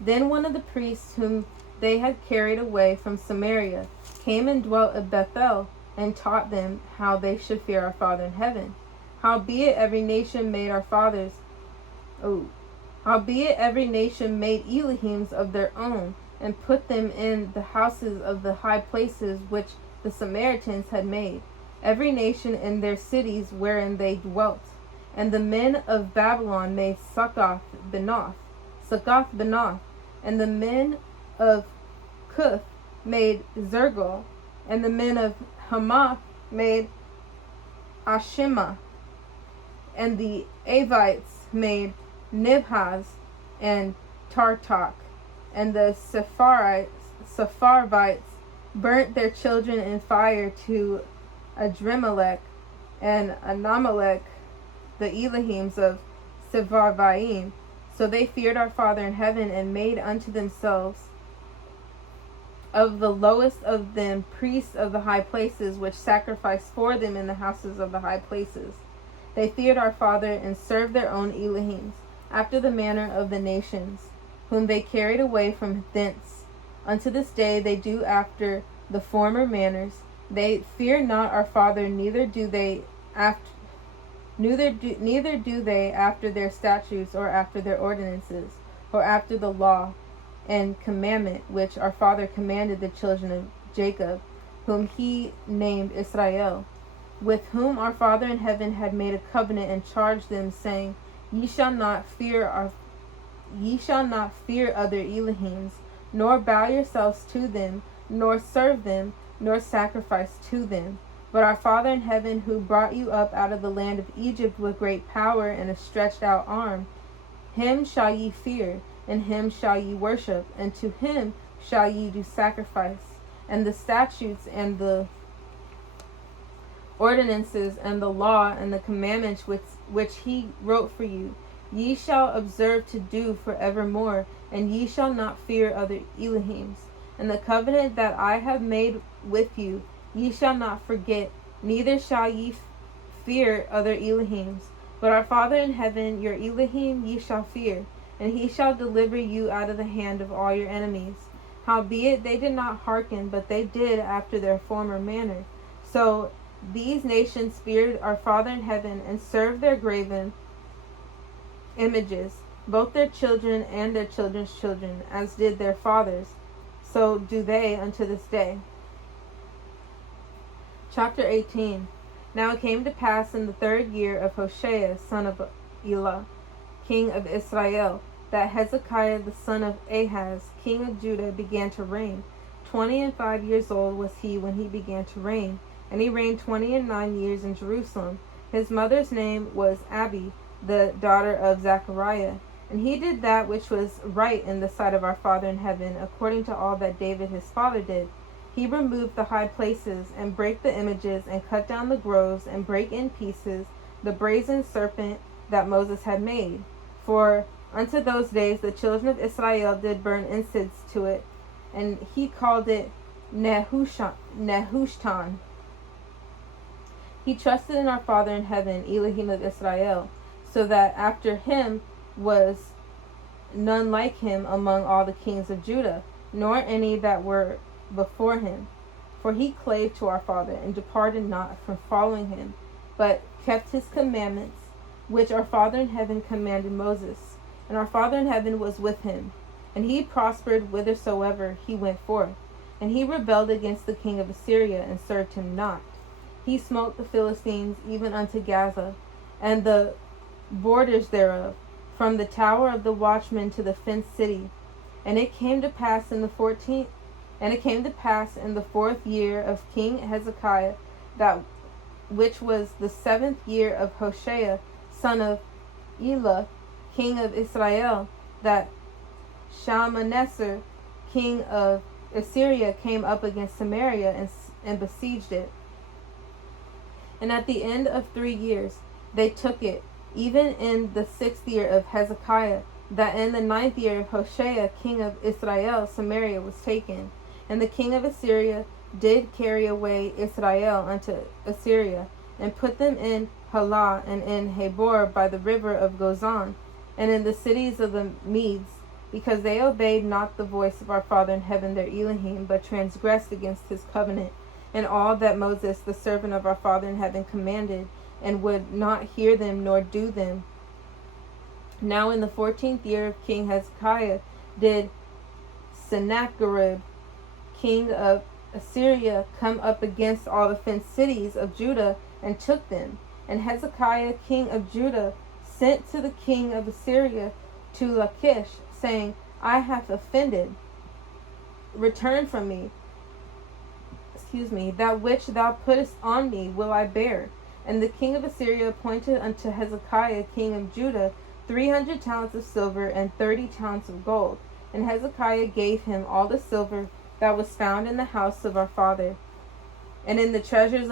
Then one of the priests whom they had carried away from Samaria came and dwelt at Bethel, and taught them how they should fear our Father in heaven. Howbeit every nation made Elohims of their own, and put them in the houses of the high places which the Samaritans had made, every nation in their cities wherein they dwelt. And the men of Babylon made Succoth-Benoth, and the men of Cuth made Zergol, and the men of Hamath made Ashima, and the Avites made Nibhaz and Tartak, and the Sepharvites burnt their children in fire to Adrimelech and Anamelech, the Elohims of Sepharvaim. So they feared our Father in heaven, and made unto themselves of the lowest of them priests of the high places, which sacrificed for them in the houses of the high places. They feared our Father, and served their own Elohims, after the manner of the nations, whom they carried away from thence. Unto this day they do after the former manners. They fear not our Father, neither do they after their statutes, or after their ordinances, or after the law and commandment which our Father commanded the children of Jacob, whom he named Israel, with whom our Father in heaven had made a covenant, and charged them, saying, Ye shall not fear other Elohims, nor bow yourselves to them, nor serve them, nor sacrifice to them. But our Father in heaven, who brought you up out of the land of Egypt with great power and a stretched out arm, him shall ye fear, and him shall ye worship, and to him shall ye do sacrifice. And the statutes and the ordinances and the law and the commandments which he wrote for you, ye shall observe to do forevermore, and ye shall not fear other Elohims. And the covenant that I have made with you, ye shall not forget, neither shall ye fear other Elohims. But our Father in heaven, your Elohim ye shall fear, and he shall deliver you out of the hand of all your enemies. Howbeit they did not hearken, but they did after their former manner. So these nations feared our Father in heaven, and served their graven images, both their children and their children's children, as did their fathers. So do they unto this day. Chapter 18. Now it came to pass in the 3rd year of Hoshea, son of Elah, king of Israel, that Hezekiah the son of Ahaz, king of Judah, began to reign. 25 years old was he when he began to reign, and he reigned 29 years in Jerusalem. His mother's name was Abi, the daughter of Zechariah. And he did that which was right in the sight of our Father in heaven, according to all that David his father did. He removed the high places, and brake the images, and cut down the groves, and brake in pieces the brazen serpent that Moses had made. For unto those days the children of Israel did burn incense to it, and he called it Nehushtan. He trusted in our Father in heaven, Elohim of Israel, so that after him was none like him among all the kings of Judah, nor any that were before him. For he clave to our Father, and departed not from following him, but kept his commandments, which our Father in heaven commanded Moses. And our Father in heaven was with him, and he prospered whithersoever he went forth. And he rebelled against the king of Assyria, and served him not. He smote the Philistines even unto Gaza, and the borders thereof, from the tower of the watchman to the fenced city. And it came to pass in the 4th year of King Hezekiah, that which was the 7th year of Hoshea, son of Elah, king of Israel, that Shalmaneser, king of Assyria, came up against Samaria and besieged it. And at the end of 3 years they took it, even in the 6th year of Hezekiah, that in the 9th year of Hoshea, king of Israel, Samaria was taken. And the king of Assyria did carry away Israel unto Assyria, and put them in Halah, and in Habor by the river of Gozan, and in the cities of the Medes, because they obeyed not the voice of our Father in heaven their Elohim, but transgressed against his covenant, and all that Moses the servant of our Father in heaven commanded, and would not hear them nor do them. Now in the 14th year of King Hezekiah did Sennacherib, king of Assyria, come up against all the fenced cities of Judah, and took them. And Hezekiah king of Judah sent to the king of Assyria to Lachish, saying, I have offended. Return from me. That which thou puttest on me will I bear. And the king of Assyria appointed unto Hezekiah king of Judah 300 talents of silver and 30 talents of gold. And Hezekiah gave him all the silver that was found in the house of our father, and in the treasures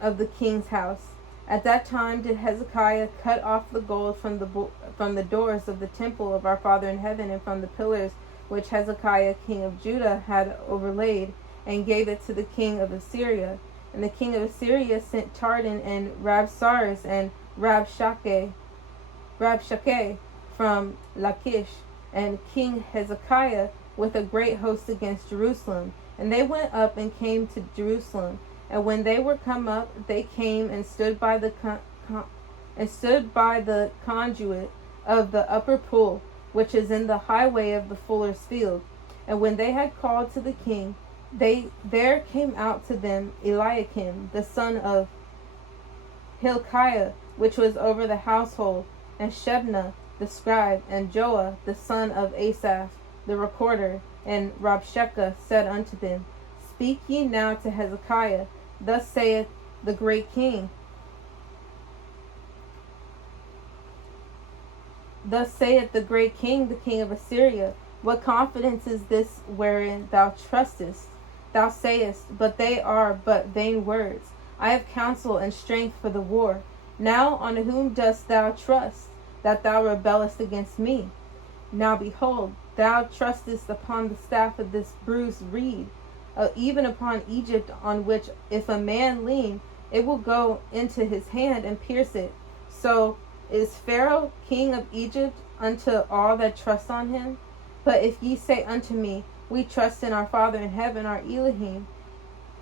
of the king's house. At that time did Hezekiah cut off the gold from the doors of the temple of our Father in heaven, and from the pillars which Hezekiah king of Judah had overlaid, and gave it to the king of Assyria. And the king of Assyria sent Tardan and Rabsaris and Rabshakeh from Lachish, and King Hezekiah with a great host against Jerusalem. And they went up and came to Jerusalem. And when they were come up, they came and stood by the conduit of the upper pool, which is in the highway of the fuller's field. And when they had called to the king, there came out to them Eliakim, the son of Hilkiah, which was over the household, and Shebna the scribe, and Joah the son of Asaph the recorder. And Rabshakeh said unto them, Speak ye now to Hezekiah, thus saith the great king. Thus saith the great king, the king of Assyria, What confidence is this wherein thou trustest? Thou sayest, But they are but vain words. I have counsel and strength for the war. Now on whom dost thou trust, that thou rebellest against me? Now behold, thou trustest upon the staff of this bruised reed, even upon Egypt, on which if a man lean, it will go into his hand and pierce it. So is Pharaoh king of Egypt unto all that trust on him? But if ye say unto me, we trust in our Father in heaven, our Elohim,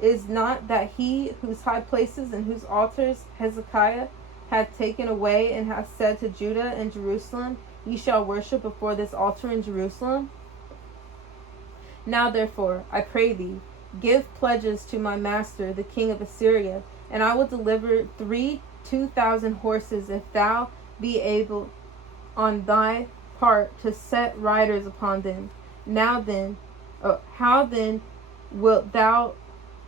is not that he whose high places and whose altars Hezekiah hath taken away, and hath said to Judah and Jerusalem, ye shall worship before this altar in Jerusalem? Now therefore, I pray thee, give pledges to my master, the king of Assyria, and I will deliver 2,000 horses, if thou be able on thy part to set riders upon them. Now then, how then wilt thou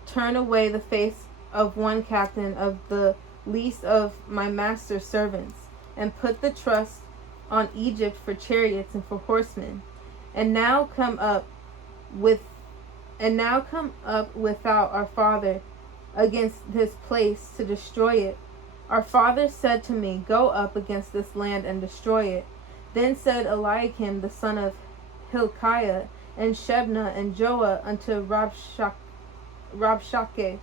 turn away the face of one captain of the least of my master's servants, and put the trust on Egypt for chariots and for horsemen? And now come up without our father against this place to destroy it. Our father said to me, go up against this land and destroy it. Then said Eliakim the son of Hilkiah, and Shebna and Joah unto Rabshakeh,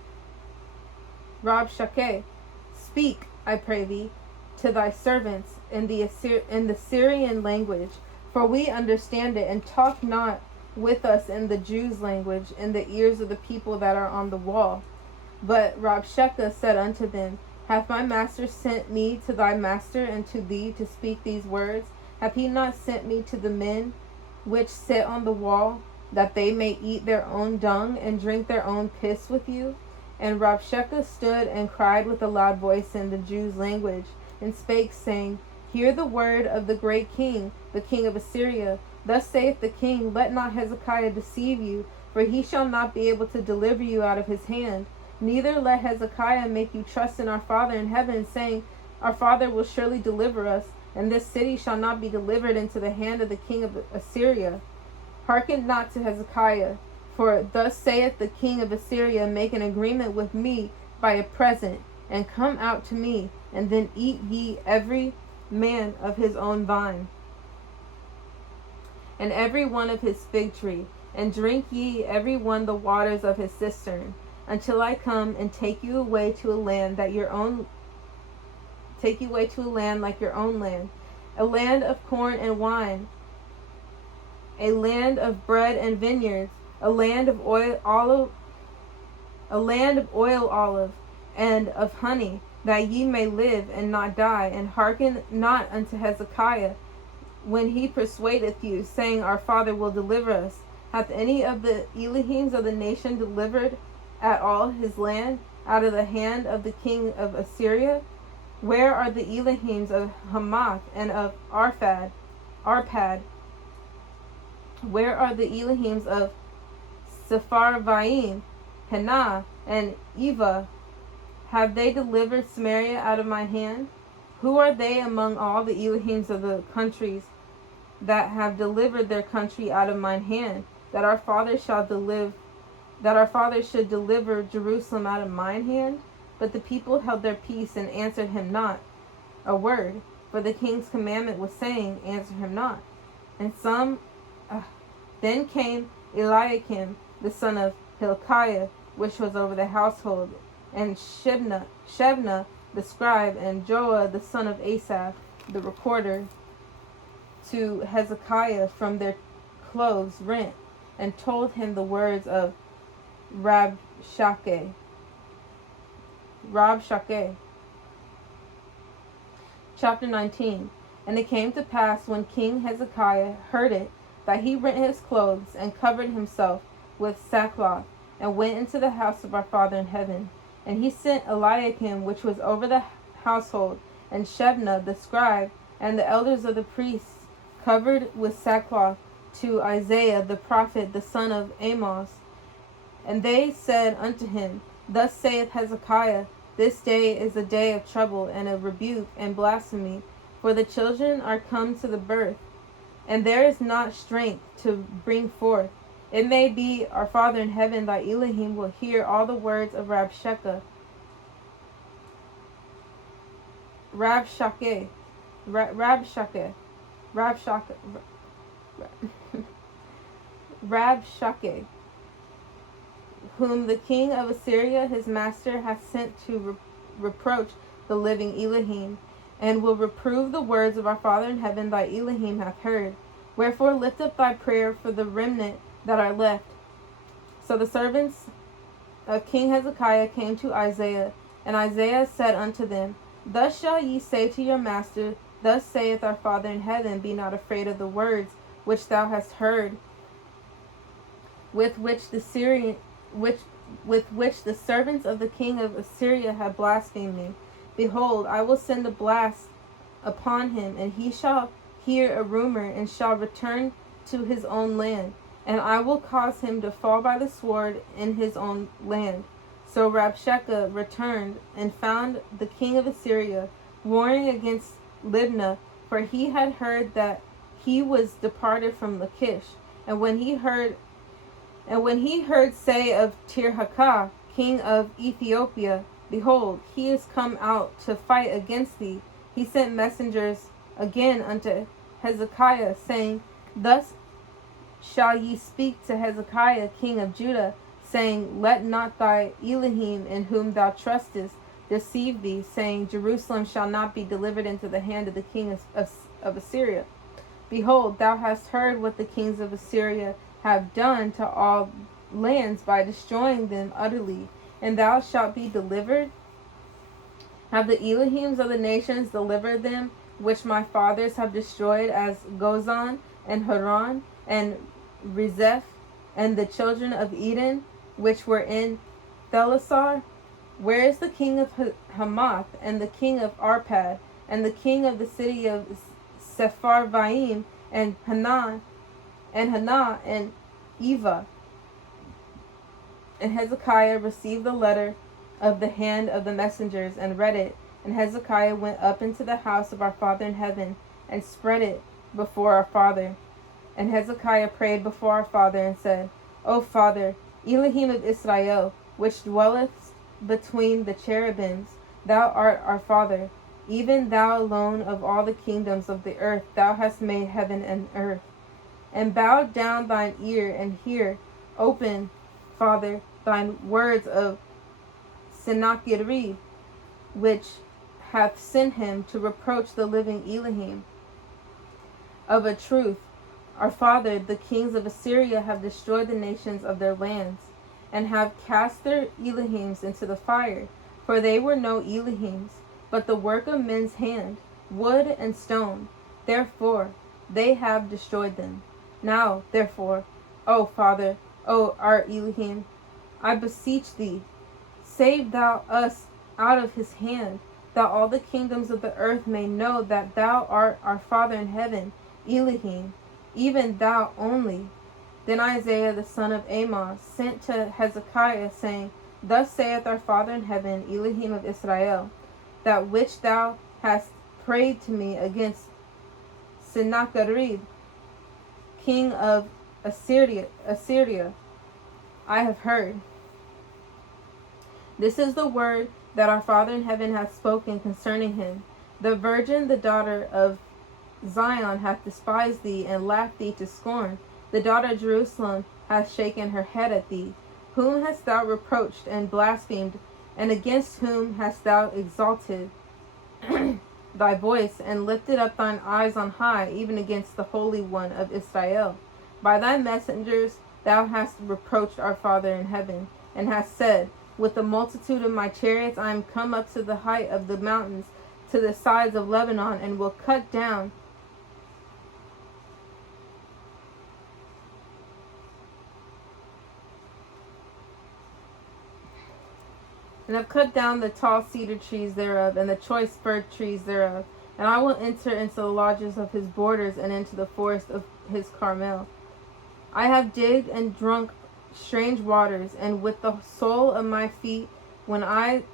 speak, I pray thee, to thy servants in the Syrian language, for we understand it, and talk not with us in the Jews' language, in the ears of the people that are on the wall. But Rabshakeh said unto them, hath my master sent me to thy master and to thee to speak these words? Hath he not sent me to the men which sit on the wall, that they may eat their own dung and drink their own piss with you? And Rabshakeh stood and cried with a loud voice in the Jews' language, and spake, saying, hear the word of the great king, the king of Assyria. Thus saith the king, let not Hezekiah deceive you, for he shall not be able to deliver you out of his hand. Neither let Hezekiah make you trust in our Father in heaven, saying, our Father will surely deliver us, and this city shall not be delivered into the hand of the king of Assyria. Hearken not to Hezekiah, for thus saith the king of Assyria, make an agreement with me by a present, and come out to me, and then eat ye every man of his own vine, and every one of his fig tree, and drink ye every one the waters of his cistern, until I come and take you away to a land like your own land, a land of corn and wine, a land of bread and vineyards, a land of oil olive, and of honey, that ye may live and not die. And hearken not unto Hezekiah when he persuadeth you, saying, our Father will deliver us. Hath any of the Elohims of the nation delivered at all his land out of the hand of the king of Assyria? Where are the Elohims of Hamath and of Arpad? Where are the Elohims of Sepharvaim, Henah, and Eva? Have they delivered Samaria out of my hand? Who are they among all the Elohims of the countries that have delivered their country out of mine hand, that our father should deliver Jerusalem out of mine hand? But the people held their peace and answered him not a word, for the king's commandment was saying, answer him not. And then came Eliakim the son of Hilkiah, which was over the household, and Shebna the scribe, and Joah the son of Asaph the recorder, to Hezekiah from their clothes rent, and told him the words of Rabshakeh. Chapter 19. And it came to pass, when King Hezekiah heard it, that he rent his clothes, and covered himself with sackcloth, and went into the house of our Father in heaven. And he sent Eliakim, which was over the household, and Shebna the scribe, and the elders of the priests, covered with sackcloth, to Isaiah the prophet, the son of Amos. And they said unto him, thus saith Hezekiah, this day is a day of trouble, and of rebuke, and blasphemy, for the children are come to the birth, and there is not strength to bring forth. It may be, our Father in heaven, thy Elohim, will hear all the words of Rabshakeh, Rabshakeh, whom the king of Assyria his master hath sent to reproach the living Elohim, and will reprove the words of our Father in heaven. Thy Elohim hath heard. Wherefore lift up thy prayer for the remnant that are left. So the servants of King Hezekiah came to Isaiah, and Isaiah said unto them, Thus shall ye say to your master, Thus saith our Father in heaven, Be not afraid of the words which thou hast heard, with which the servants of the king of Assyria have blasphemed me. Behold, I will send a blast upon him, and he shall hear a rumor, and shall return to his own land, and I will cause him to fall by the sword in his own land. So Rabshakeh returned, and found the king of Assyria warring against Libnah, for he had heard that he was departed from Lachish. And when he heard say of Tirhakah, king of Ethiopia, Behold, he is come out to fight against thee, he sent messengers again unto Hezekiah, saying, Thus shall ye speak to Hezekiah, king of Judah, saying, Let not thy Elohim, in whom thou trustest, deceive thee, saying, Jerusalem shall not be delivered into the hand of the king of Assyria. Behold, thou hast heard what the kings of Assyria have done to all lands by destroying them utterly, and thou shalt be delivered. Have the Elohims of the nations delivered them, which my fathers have destroyed, as Gozan and Haran and Rezeph, and the children of Eden, which were in Thelasar? Where is the king of Hamath, and the king of Arpad, and the king of the city of Sepharvaim, and Hannah, and Eva? And Hezekiah received the letter of the hand of the messengers, and read it. And Hezekiah went up into the house of our Father in heaven, and spread it before our Father. And Hezekiah prayed before our Father, and said, O Father, Elohim of Israel, which dwelleth between the cherubims, thou art our Father, even thou alone of all the kingdoms of the earth, thou hast made heaven and earth. And bow down thine ear, and hear, open, Father, thine words of Sennacherib, which hath sent him to reproach the living Elohim. Of a truth, our Father, the kings of Assyria have destroyed the nations of their lands, and have cast their Elohims into the fire, for they were no Elohims, but the work of men's hand, wood and stone. Therefore they have destroyed them. Now, therefore, O Father, O our Elohim, I beseech thee, save thou us out of his hand, that all the kingdoms of the earth may know that thou art our Father in heaven, Elohim, even thou only. Then Isaiah the son of Amoz sent to Hezekiah, saying, Thus saith our Father in heaven, Elohim of Israel, that which thou hast prayed to me against Sennacherib, king of Assyria, I have heard. This is the word that our Father in heaven hath spoken concerning him. The virgin, the daughter of Zion, hath despised thee, and laughed thee to scorn. The daughter of Jerusalem hath shaken her head at thee. Whom hast thou reproached and blasphemed, and against whom hast thou exalted thy voice, and lifted up thine eyes on high, even against the Holy One of Israel? By thy messengers thou hast reproached our Father in heaven, and hast said, With the multitude of my chariots I am come up to the height of the mountains, to the sides of Lebanon, and will cut down and have cut down the tall cedar trees thereof, and the choice fir trees thereof. And I will enter into the lodges of his borders, and into the forest of his Carmel. I have digged and drunk strange waters, and with the sole of my feet, and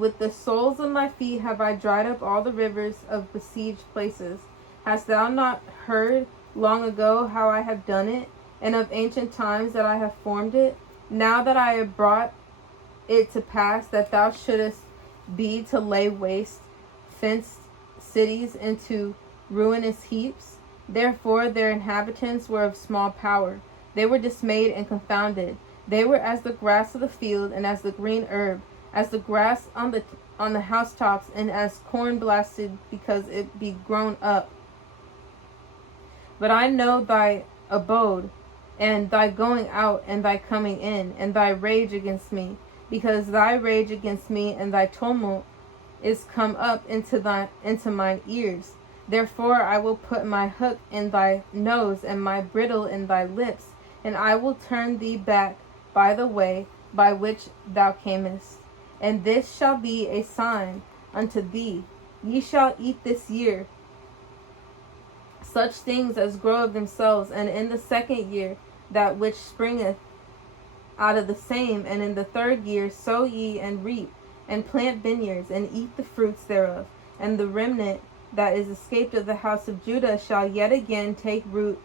with the soles of my feet have I dried up all the rivers of besieged places. Hast thou not heard long ago how I have done it, and of ancient times that I have formed it? Now that I have brought it to pass that thou shouldest be to lay waste fenced cities into ruinous heaps, Therefore their inhabitants were of small power. They were dismayed and confounded. They were as the grass of the field, and as the green herb, as the grass on the housetops, and as corn blasted because it be grown up. But I know thy abode, and thy going out, and thy coming in, and thy rage against me, because thy rage against me and thy tumult is come up into mine ears. Therefore I will put my hook in thy nose, and my bridle in thy lips, and I will turn thee back by the way by which thou camest. And this shall be a sign unto thee: ye shall eat this year such things as grow of themselves, and in the second year that which springeth out of the same, and in the third year sow ye and reap, and plant vineyards, and eat the fruits thereof. And the remnant that is escaped of the house of Judah shall yet again take root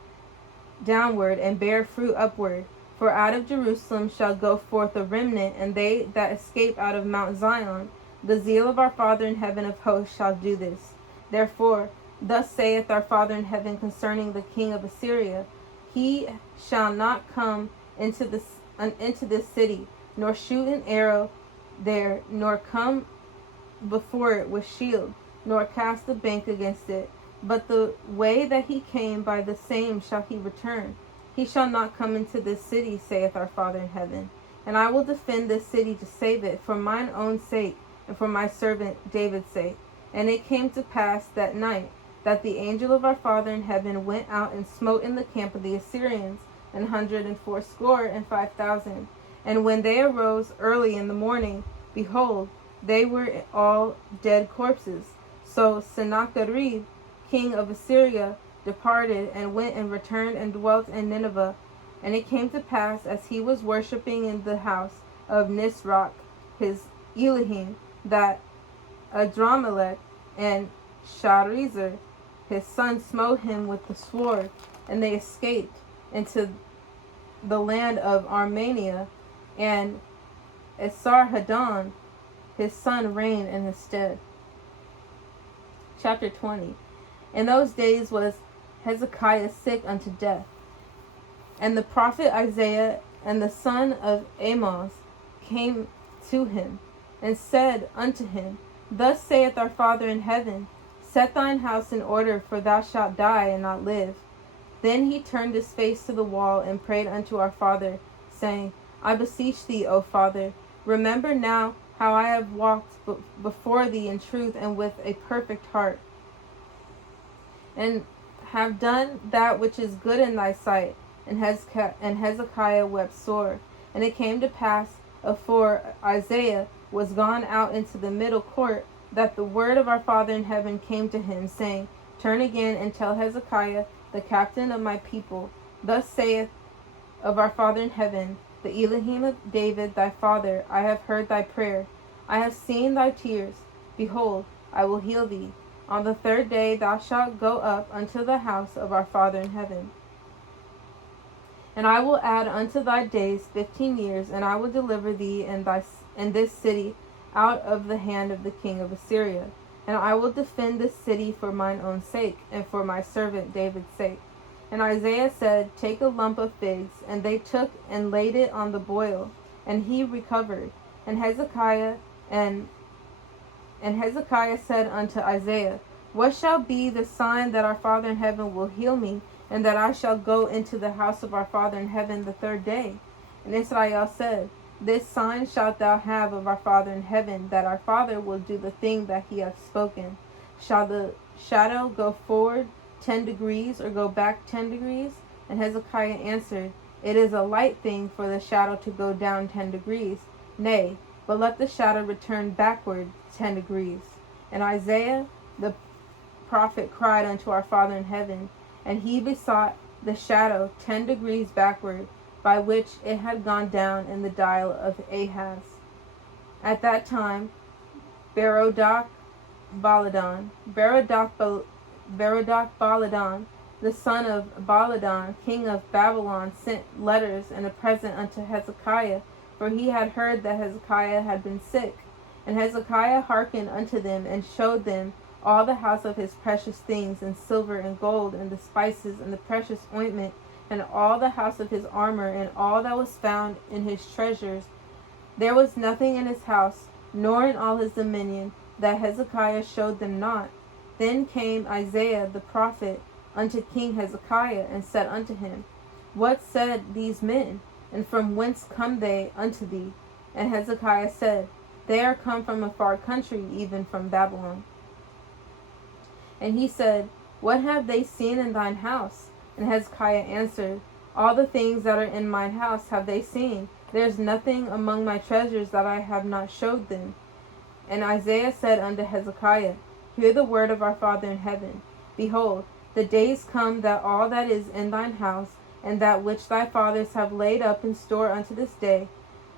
downward, and bear fruit upward. For out of Jerusalem shall go forth a remnant, and they that escape out of Mount Zion. The zeal of our Father in heaven of hosts shall do this. Therefore, thus saith our Father in heaven concerning the king of Assyria: he shall not come into this city, nor shoot an arrow there, nor come before it with shield, nor cast a bank against it. But the way that he came, by the same shall he return. He shall not come into this city, saith our Father in heaven. And I will defend this city to save it, for mine own sake, and for my servant David's sake. And it came to pass that night, that the angel of our Father in heaven went out and smote in the camp of the Assyrians 185,000. And when they arose early in the morning, behold, they were all dead corpses. So Sennacherib, king of Assyria, departed, and went and returned and dwelt in Nineveh. And it came to pass, as he was worshipping in the house of Nisroch his Elohim, that Adramelech and Sharezer his son smote him with the sword, and they escaped into the land of Armenia, and Esarhaddon his son reigned in his stead. Chapter 20. In those days was Hezekiah sick unto death. And the prophet Isaiah and the son of Amoz came to him, and said unto him, Thus saith our Father in heaven, Set thine house in order, for thou shalt die and not live. Then he turned his face to the wall, and prayed unto our Father, saying, I beseech thee, O Father, remember now how I have walked before thee in truth and with a perfect heart, and have done that which is good in thy sight. And Hezekiah wept sore. And it came to pass, afore Isaiah was gone out into the middle court, that the word of our Father in heaven came to him, saying, Turn again and tell Hezekiah, the captain of my people, Thus saith of our Father in heaven, the Elohim of David thy father, I have heard thy prayer. I have seen thy tears. Behold, I will heal thee. On the third day thou shalt go up unto the house of our Father in heaven. And I will add unto thy days 15 years, and I will deliver thee and this city out of the hand of the king of Assyria. And I will defend this city for mine own sake, and for my servant David's sake. And Isaiah said, Take a lump of figs. And they took and laid it on the boil, and he recovered. And Hezekiah said unto Isaiah, What shall be the sign that our Father in heaven will heal me, and that I shall go into the house of our Father in heaven the third day? And Israel said, This sign shalt thou have of our Father in heaven, that our Father will do the thing that he hath spoken. Shall the shadow go forward 10 degrees, or go back 10 degrees? And Hezekiah answered, It is a light thing for the shadow to go down 10 degrees. Nay, but let the shadow return backward 10 degrees. And Isaiah the prophet cried unto our Father in heaven, and he besought the shadow 10 degrees backward, by which it had gone down in the dial of Ahaz. At that time Berodach Baladan, the son of Baladan, king of Babylon, sent letters and a present unto Hezekiah, for he had heard that Hezekiah had been sick. And Hezekiah hearkened unto them, and showed them all the house of his precious things, and silver and gold, and the spices, and the precious ointment, and all the house of his armor, and all that was found in his treasures. There was nothing in his house, nor in all his dominion, that Hezekiah showed them not. Then came Isaiah the prophet unto King Hezekiah, and said unto him, What said these men? And from whence come they unto thee? And Hezekiah said, They are come from a far country, even from Babylon. And he said, What have they seen in thine house? And Hezekiah answered, All the things that are in mine house have they seen. There is nothing among my treasures that I have not showed them. And Isaiah said unto Hezekiah, Hear the word of our Father in heaven. Behold, the days come that all that is in thine house, and that which thy fathers have laid up in store unto this day,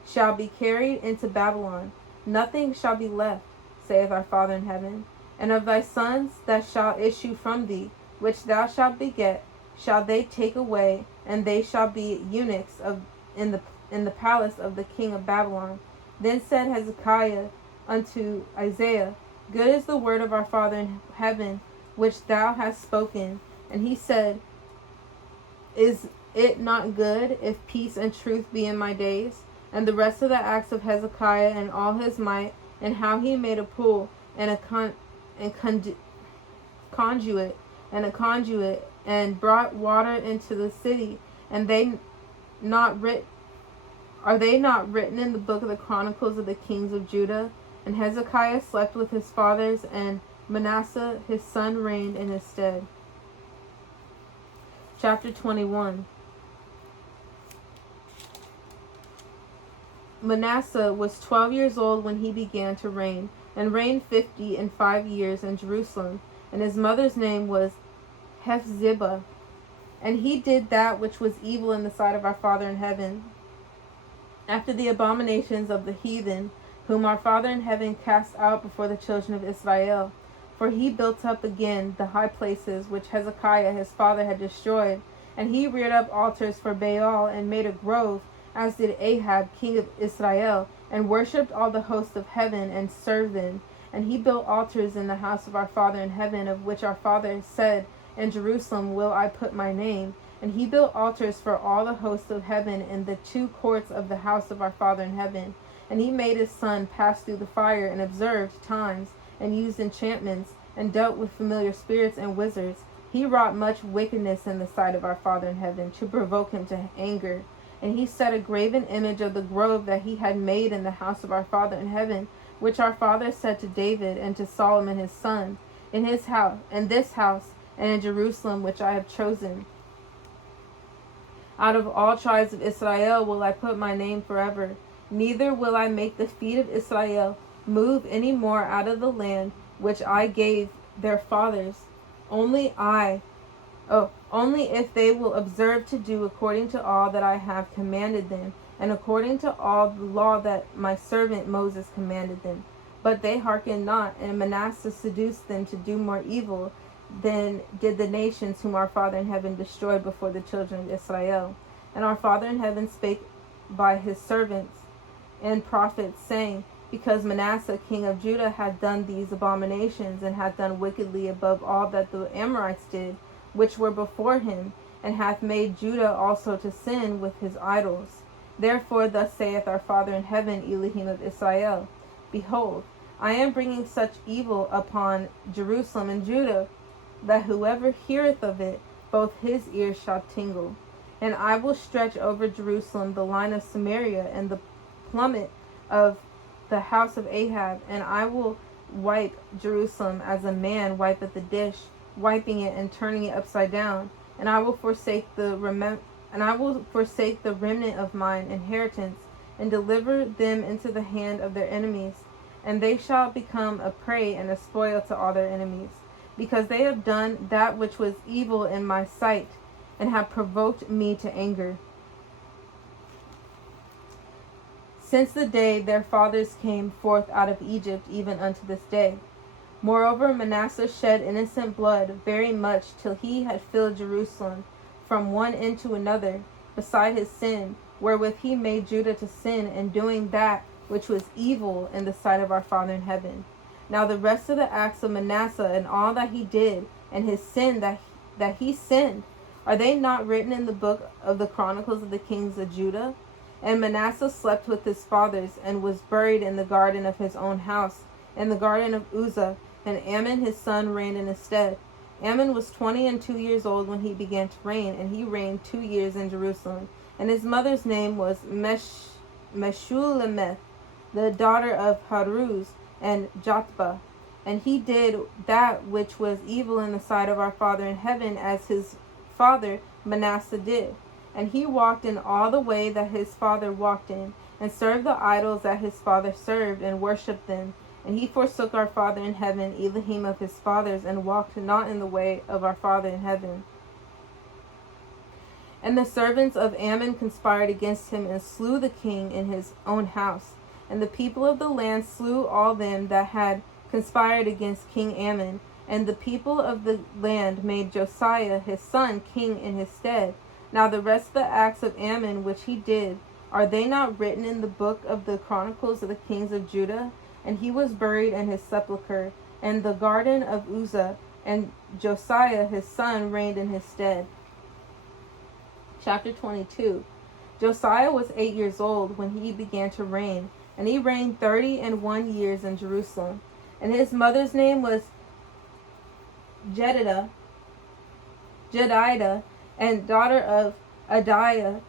shall be carried into Babylon. Nothing shall be left, saith our Father in heaven. And of thy sons that shall issue from thee, which thou shalt beget, shall they take away, and they shall be eunuchs in the palace of the king of Babylon. Then said Hezekiah unto Isaiah, Good is the word of our Father in heaven, which thou hast spoken. And he said, Is it not good if peace and truth be in my days? And the rest of the acts of Hezekiah and all his might, and how he made a pool and a conduit, and brought water into the city, and are they not written in the book of the Chronicles of the kings of Judah? And Hezekiah slept with his fathers, and Manasseh his son reigned in his stead. Chapter 21. Manasseh was 12 years old when he began to reign, and reigned 50 years in Jerusalem. And his mother's name was Hephzibah. And he did that which was evil in the sight of our Father in heaven, after the abominations of the heathen, whom our Father in heaven cast out before the children of Israel. For he built up again the high places which Hezekiah his father had destroyed, and he reared up altars for Baal, and made a grove, as did Ahab king of Israel, and worshipped all the hosts of heaven, and served them. And he built altars in the house of our Father in heaven, of which our father said, In Jerusalem will I put my name. And he built altars for all the hosts of heaven in the 2 courts of the house of our Father in heaven. And he made his son pass through the fire, and observed times, and used enchantments, and dealt with familiar spirits and wizards. He wrought much wickedness in the sight of our Father in heaven, to provoke him to anger. And he set a graven image of the grove that he had made in the house of our Father in heaven, which our father said to David and to Solomon his son, in his house, in this house, and in Jerusalem, which I have chosen. Out of all tribes of Israel will I put my name forever. Neither will I make the feet of Israel move any more out of the land which I gave their fathers. Only if they will observe to do according to all that I have commanded them, and according to all the law that my servant Moses commanded them. But they hearkened not, and Manasseh seduced them to do more evil than did the nations whom our Father in heaven destroyed before the children of Israel. And our Father in heaven spake by his servants and prophets, saying, Because Manasseh king of Judah had done these abominations, and hath done wickedly above all that the Amorites did, which were before him, and hath made Judah also to sin with his idols. Therefore thus saith our Father in heaven, Elohim of Israel, Behold, I am bringing such evil upon Jerusalem and Judah, that whoever heareth of it, both his ears shall tingle. And I will stretch over Jerusalem the line of Samaria, and the plummet of the house of Ahab, and I will wipe Jerusalem as a man wipeth a dish, wiping it and turning it upside down. And I will forsake the remnant of mine inheritance, and deliver them into the hand of their enemies, and they shall become a prey and a spoil to all their enemies, because they have done that which was evil in my sight, and have provoked me to anger, since the day their fathers came forth out of Egypt, even unto this day. Moreover, Manasseh shed innocent blood very much, till he had filled Jerusalem from one end to another, beside his sin, wherewith he made Judah to sin, in doing that which was evil in the sight of our Father in heaven. Now the rest of the acts of Manasseh and all that he did, and his sin that he sinned, are they not written in the book of the Chronicles of the kings of Judah? And Manasseh slept with his fathers, and was buried in the garden of his own house, in the garden of Uzzah, and Amon his son reigned in his stead. Amon was 22 years old when he began to reign, and he reigned 2 years in Jerusalem. And his mother's name was Meshullemeth, the daughter of Haruz and Jotbah. And he did that which was evil in the sight of our Father in heaven, as his father Manasseh did. And he walked in all the way that his father walked in, and served the idols that his father served, and worshipped them. And he forsook our Father in heaven, Elohim of his fathers, and walked not in the way of our Father in heaven. And the servants of Ammon conspired against him, and slew the king in his own house. And the people of the land slew all them that had conspired against King Ammon. And the people of the land made Josiah his son king in his stead. Now the rest of the acts of Ammon which he did, are they not written in the book of the Chronicles of the kings of Judah? And he was buried in his sepulchre, in the garden of Uzzah, and Josiah his son reigned in his stead. Chapter 22. Josiah was 8 years old when he began to reign, and he reigned 31 years in Jerusalem. And his mother's name was Jedidah, and daughter of Adiah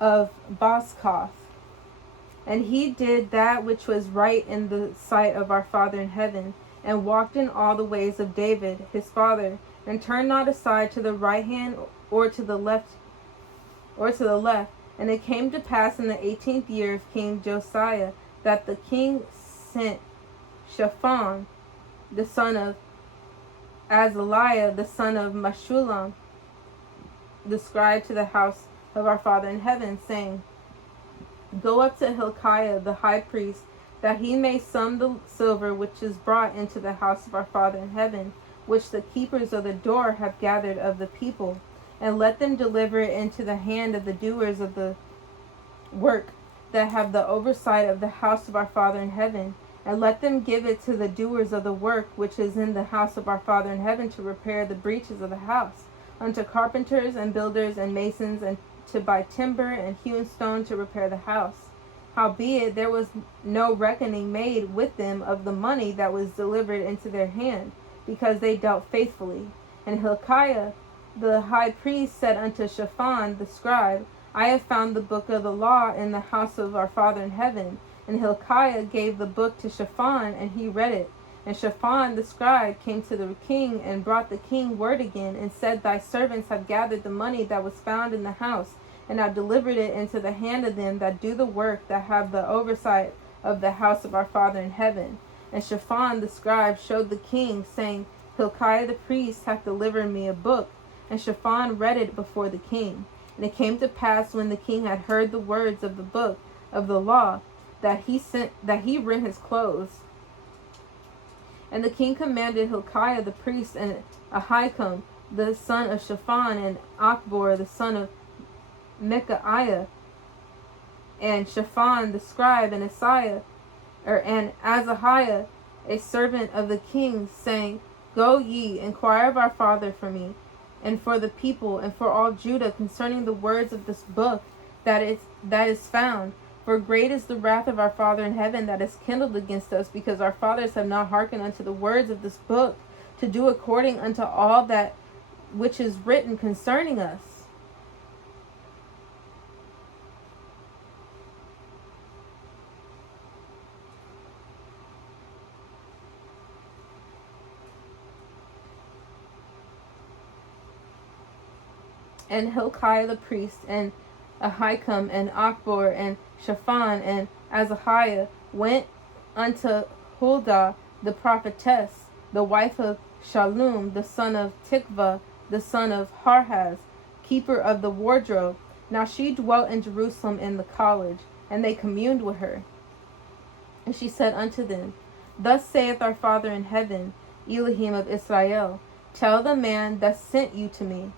of Boskoth. And he did that which was right in the sight of our Father in heaven, and walked in all the ways of David his father, and turned not aside to the right hand or to the left. And it came to pass in the 18th year of King Josiah, that the king sent Shaphan, the son of Azaliah, the son of Meshullam, the scribe, to the house of our Father in heaven, saying, Go up to Hilkiah the high priest, that he may sum the silver which is brought into the house of our Father in heaven, which the keepers of the door have gathered of the people, and let them deliver it into the hand of the doers of the work that have the oversight of the house of our Father in heaven, and let them give it to the doers of the work which is in the house of our Father in heaven, to repair the breaches of the house, unto carpenters and builders and masons, and to buy timber and hewn stone to repair the house. Howbeit there was no reckoning made with them of the money that was delivered into their hand, because they dealt faithfully. And Hilkiah the high priest said unto Shaphan the scribe, I have found the book of the law in the house of our Father in heaven. And Hilkiah gave the book to Shaphan, and he read it. And Shaphan the scribe came to the king, and brought the king word again, and said, Thy servants have gathered the money that was found in the house, and have delivered it into the hand of them that do the work, that have the oversight of the house of our Father in heaven. And Shaphan the scribe showed the king, saying, Hilkiah the priest hath delivered me a book. And Shaphan read it before the king. And it came to pass, when the king had heard the words of the book of the law, that he rent his clothes. And the king commanded Hilkiah the priest, and Ahikam the son of Shaphan, and Achbor the son of Micaiah, and Shaphan the scribe, and and Azahiah, a servant of the king, saying, Go ye, inquire of our father for me, and for the people, and for all Judah, concerning the words of this book that is found. For great is the wrath of our Father in heaven that is kindled against us, because our fathers have not hearkened unto the words of this book, to do according unto all that which is written concerning us. And Hilkiah the priest, and Ahikam, and Achbor, and Shaphan, and Azahiah went unto Huldah the prophetess, the wife of Shallum, the son of Tikvah, the son of Harhaz, keeper of the wardrobe. Now she dwelt in Jerusalem in the college, and they communed with her. And she said unto them, Thus saith our Father in heaven, Elohim of Israel, Tell the man that sent you to me.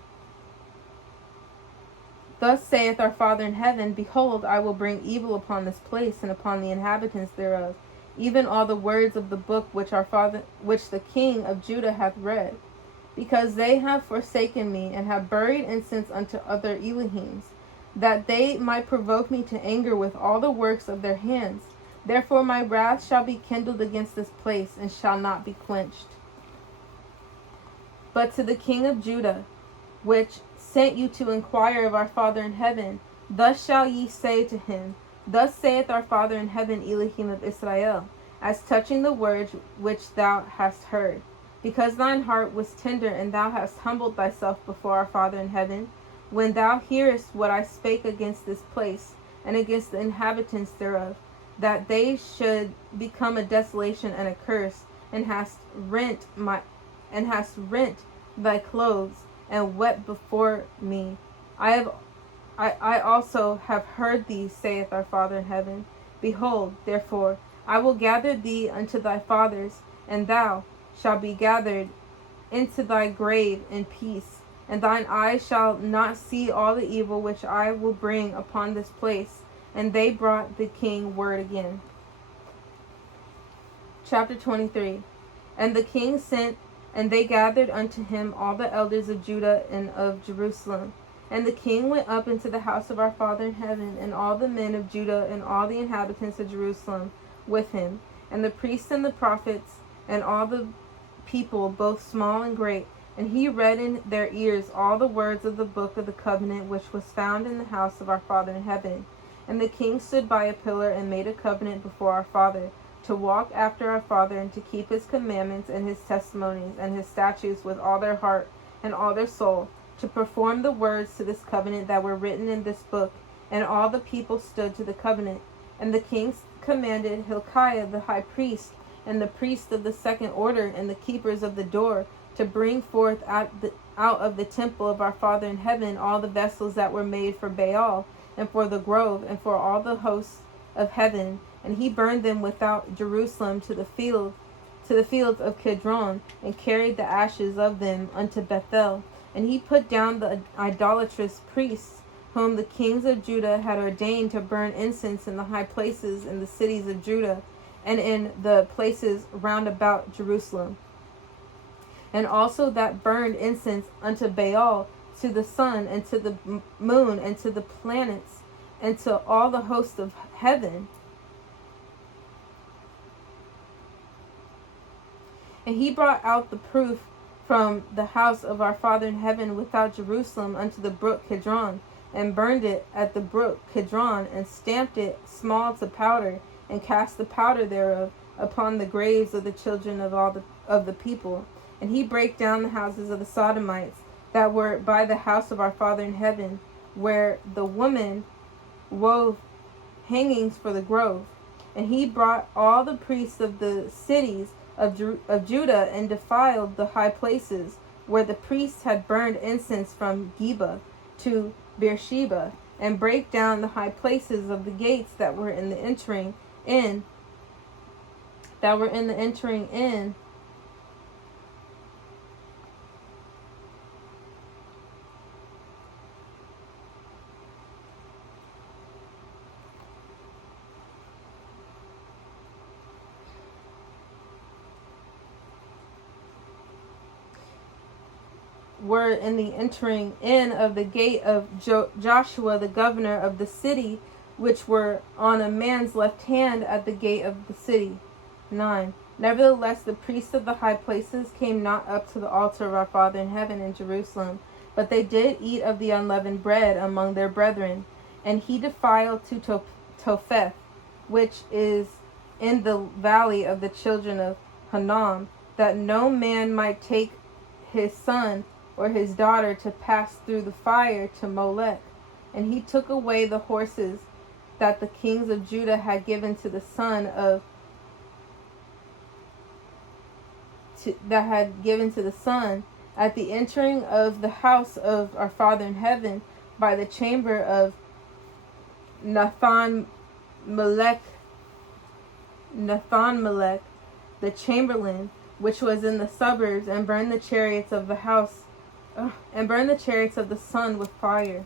Thus saith our Father in heaven, Behold, I will bring evil upon this place, and upon the inhabitants thereof, even all the words of the book which the king of Judah hath read, because they have forsaken me, and have buried incense unto other Elohims, that they might provoke me to anger with all the works of their hands. Therefore my wrath shall be kindled against this place, and shall not be quenched. But to the king of Judah, which sent you to inquire of our Father in heaven, thus shall ye say to him, Thus saith our Father in heaven, Elohim of Israel, as touching the words which thou hast heard. Because thine heart was tender, and thou hast humbled thyself before our Father in heaven, when thou hearest what I spake against this place, and against the inhabitants thereof, that they should become a desolation and a curse, and hast rent thy clothes, and wept before me. I also have heard thee, saith our Father in heaven. Behold, therefore, I will gather thee unto thy fathers, and thou shalt be gathered into thy grave in peace, and thine eyes shall not see all the evil which I will bring upon this place. And they brought the king word again. Chapter 23. And the king sent, and they gathered unto him all the elders of Judah and of Jerusalem. And the king went up into the house of our Father in heaven, and all the men of Judah and all the inhabitants of Jerusalem with him, and the priests and the prophets, and all the people, both small and great. And he read in their ears all the words of the book of the covenant which was found in the house of our Father in heaven. And the king stood by a pillar, and made a covenant before our Father, to walk after our Father, and to keep his commandments and his testimonies and his statutes with all their heart and all their soul, to perform the words to this covenant that were written in this book. And all the people stood to the covenant. And the king commanded Hilkiah the high priest, and the priests of the second order, and the keepers of the door, to bring forth out of the temple of our Father in heaven all the vessels that were made for Baal, and for the grove, and for all the hosts of heaven. And he burned them without Jerusalem to the fields of Kidron, and carried the ashes of them unto Bethel. And he put down the idolatrous priests, whom the kings of Judah had ordained to burn incense in the high places in the cities of Judah, and in the places round about Jerusalem. And also that burned incense unto Baal, to the sun, and to the moon, and to the planets, and to all the hosts of heaven. And he brought out the proof from the house of our Father in heaven without Jerusalem unto the brook Kidron, and burned it at the brook Kidron, and stamped it small to powder, and cast the powder thereof upon the graves of the children of the people. And he brake down the houses of the Sodomites that were by the house of our Father in heaven, where the woman wove hangings for the grove. And he brought all the priests of the cities of Judah, and defiled the high places, where the priests had burned incense from Geba to Beersheba, and brake down the high places of the gates that were in the entering in, were in the entering in of the gate of Joshua the governor of the city, which were on a man's left hand at the gate of the city. 9. Nevertheless, the priests of the high places came not up to the altar of our Father in heaven in Jerusalem, but they did eat of the unleavened bread among their brethren. And he defiled to Topheth, which is in the valley of the children of Hinnom, that no man might take his son or his daughter to pass through the fire to Molech. And he took away the horses that the kings of Judah had given to the son at the entering of the house of our Father in heaven, by the chamber of Nathan Melech, the chamberlain, which was in the suburbs, and burned the chariots of the house, and burned the chariots of the sun with fire.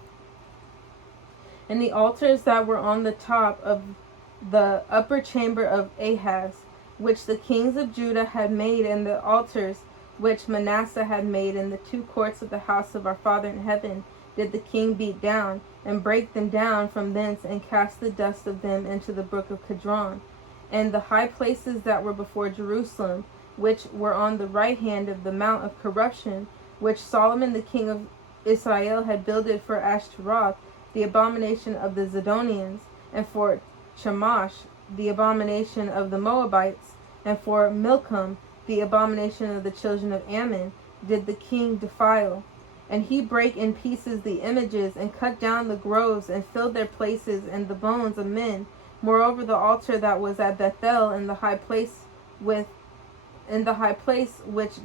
And the altars that were on the top of the upper chamber of Ahaz, which the kings of Judah had made, and the altars which Manasseh had made in the two courts of the house of our Father in heaven, did the king beat down, and break them down from thence, and cast the dust of them into the brook of Kidron. And the high places that were before Jerusalem, which were on the right hand of the mount of corruption, which Solomon the king of Israel had builded for Ashtaroth, the abomination of the Zidonians, and for Chemosh, the abomination of the Moabites, and for Milcom, the abomination of the children of Ammon, did the king defile. And he brake in pieces the images, and cut down the groves, and filled their places, and the bones of men. Moreover, the altar that was at Bethel in the high place which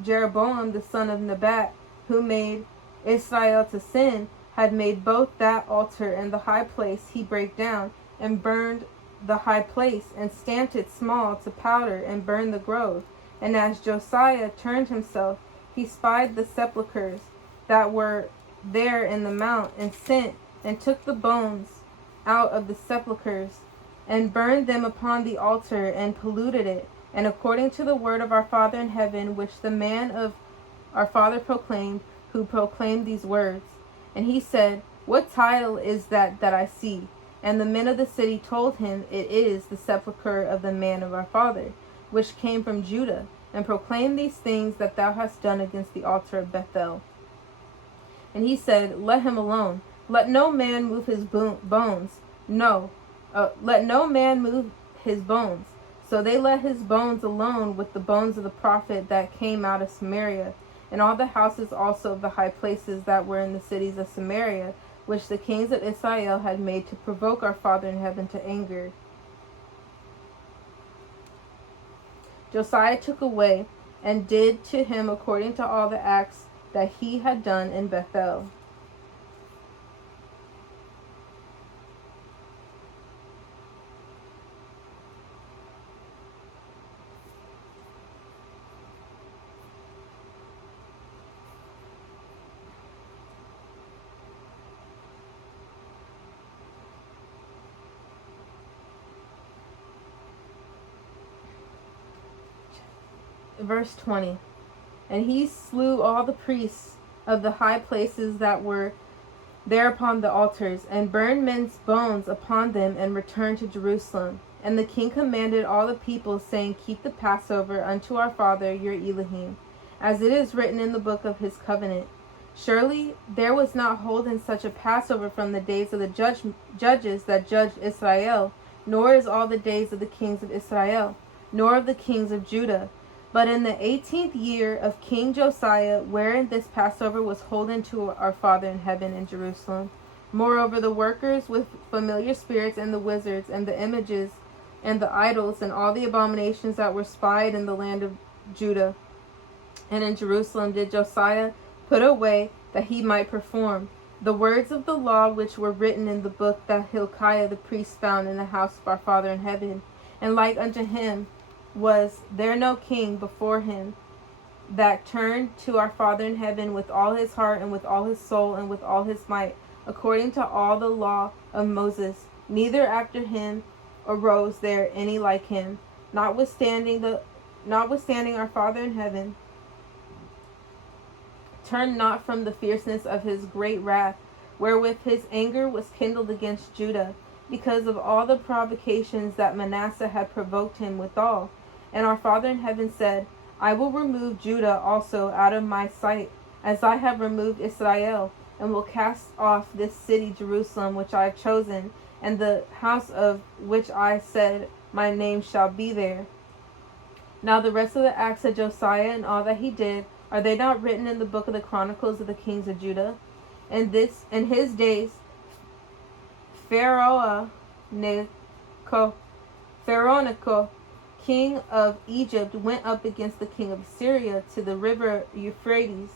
Jeroboam the son of Nebat, who made Israel to sin, had made, both that altar and the high place he brake down, and burned the high place, and stamped it small to powder, and burned the grove. And as Josiah turned himself, he spied the sepulchres that were there in the mount, and sent and took the bones out of the sepulchres, and burned them upon the altar, and polluted it, and according to the word of our Father in heaven, which the man of our father proclaimed, who proclaimed these words. And he said, What title is that I see? And the men of the city told him, It is the sepulchre of the man of our father, which came from Judah, and proclaimed these things that thou hast done against the altar of Bethel. And he said, Let him alone. Let no man move his bones. Let no man move his bones. So they let his bones alone with the bones of the prophet that came out of Samaria, and all the houses also of the high places that were in the cities of Samaria, which the kings of Israel had made to provoke our Father in heaven to anger. Josiah took away, and did to him according to all the acts that he had done in Bethel. Verse 20. And he slew all the priests of the high places that were there upon the altars, and burned men's bones upon them, and returned to Jerusalem. And the king commanded all the people, saying, Keep the Passover unto our Father your Elohim, as it is written in the book of his covenant. Surely there was not holden such a Passover from the days of the judges that judged Israel, nor is all the days of the kings of Israel, nor of the kings of Judah. But in the 18th year of King Josiah, wherein this Passover was holden to our Father in heaven in Jerusalem. Moreover, the workers with familiar spirits, and the wizards, and the images, and the idols, and all the abominations that were spied in the land of Judah and in Jerusalem, did Josiah put away, that he might perform the words of the law which were written in the book that Hilkiah the priest found in the house of our Father in heaven. And like unto him was there no king before him that turned to our Father in heaven with all his heart, and with all his soul, and with all his might, according to all the law of Moses. Neither after him arose there any like him, notwithstanding our Father in heaven turned not from the fierceness of his great wrath, wherewith his anger was kindled against Judah, because of all the provocations that Manasseh had provoked him withal. And our Father in heaven said, I will remove Judah also out of my sight, as I have removed Israel, and will cast off this city Jerusalem which I have chosen, and the house of which I said, My name shall be there. Now the rest of the acts of Josiah and all that he did, are they not written in the book of the Chronicles of the kings of Judah? And in his days Pharaoh Necho, king of Egypt, went up against the king of Syria to the river Euphrates.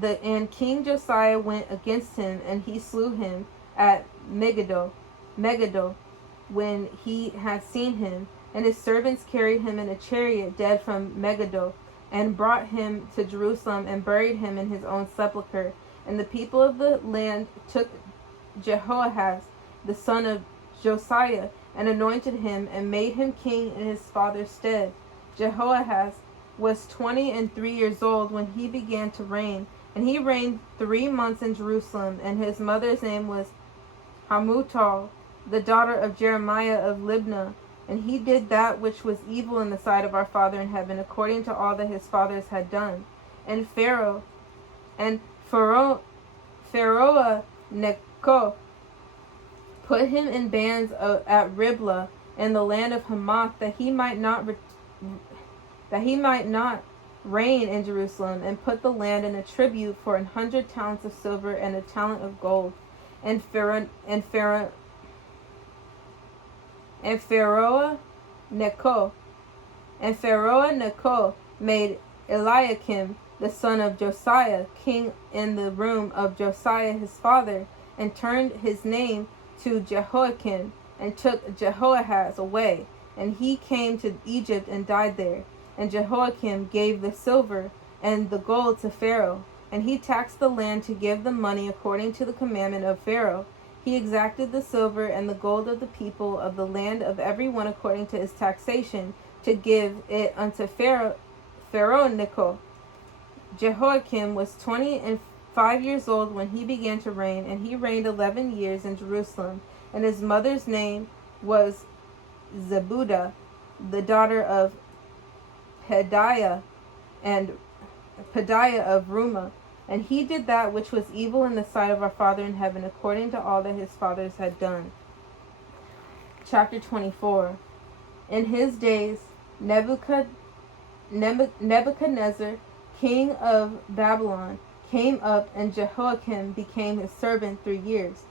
And King Josiah went against him, and he slew him at Megiddo, when he had seen him. And his servants carried him in a chariot dead from Megiddo, and brought him to Jerusalem, and buried him in his own sepulchre. And the people of the land took Jehoahaz, the son of Josiah, and anointed him, and made him king in his father's stead. Jehoahaz was 23 years old when he began to reign, and he reigned 3 months in Jerusalem, and his mother's name was Hamutal, the daughter of Jeremiah of Libnah. And he did that which was evil in the sight of our Father in heaven, according to all that his fathers had done. And Pharaoh Necho put him in bands at Riblah in the land of Hamath, that he might not reign in Jerusalem, and put the land in a tribute for 100 talents of silver and a talent of gold. And Pharaoh Necho made Eliakim the son of Josiah king in the room of Josiah his father, and turned his name to Jehoiakim, and took Jehoahaz away, and he came to Egypt and died there. And Jehoiakim gave the silver and the gold to Pharaoh, and he taxed the land to give the money according to the commandment of Pharaoh. He exacted the silver and the gold of the people of the land of every one according to his taxation, to give it unto Pharaoh Necho. Jehoiakim was 25 years old when he began to reign, and he reigned 11 years in Jerusalem. And his mother's name was Zebudah, the daughter of Pedaiah of Rumah. And he did that which was evil in the sight of our Father in heaven, according to all that his fathers had done. Chapter 24. In his days, Nebuchadnezzar, king of Babylon, came up, and Jehoiakim became his servant 3 years.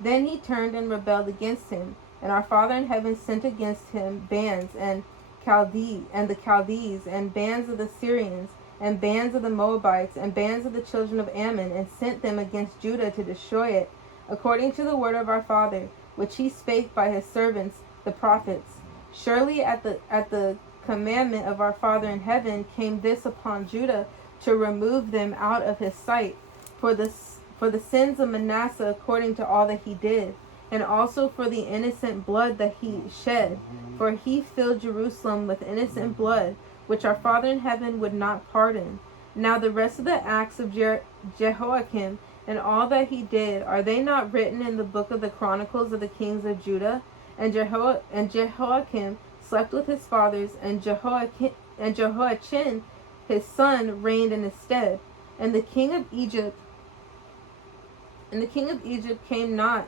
Then he turned and rebelled against him, and our Father in heaven sent against him bands and the Chaldees, and bands of the Syrians, and bands of the Moabites, and bands of the children of Ammon, and sent them against Judah to destroy it, according to the word of our Father, which he spake by his servants the prophets. Surely at the commandment of our Father in heaven came this upon Judah, to remove them out of his sight, for the sins of Manasseh, according to all that he did, and also for the innocent blood that he shed, for he filled Jerusalem with innocent blood, which our Father in heaven would not pardon. Now the rest of the acts of Jehoiakim, and all that he did, are they not written in the book of the Chronicles of the kings of Judah? And Jehoiakim slept with his fathers, and Jehoiachin his son reigned in his stead. And the king of Egypt came not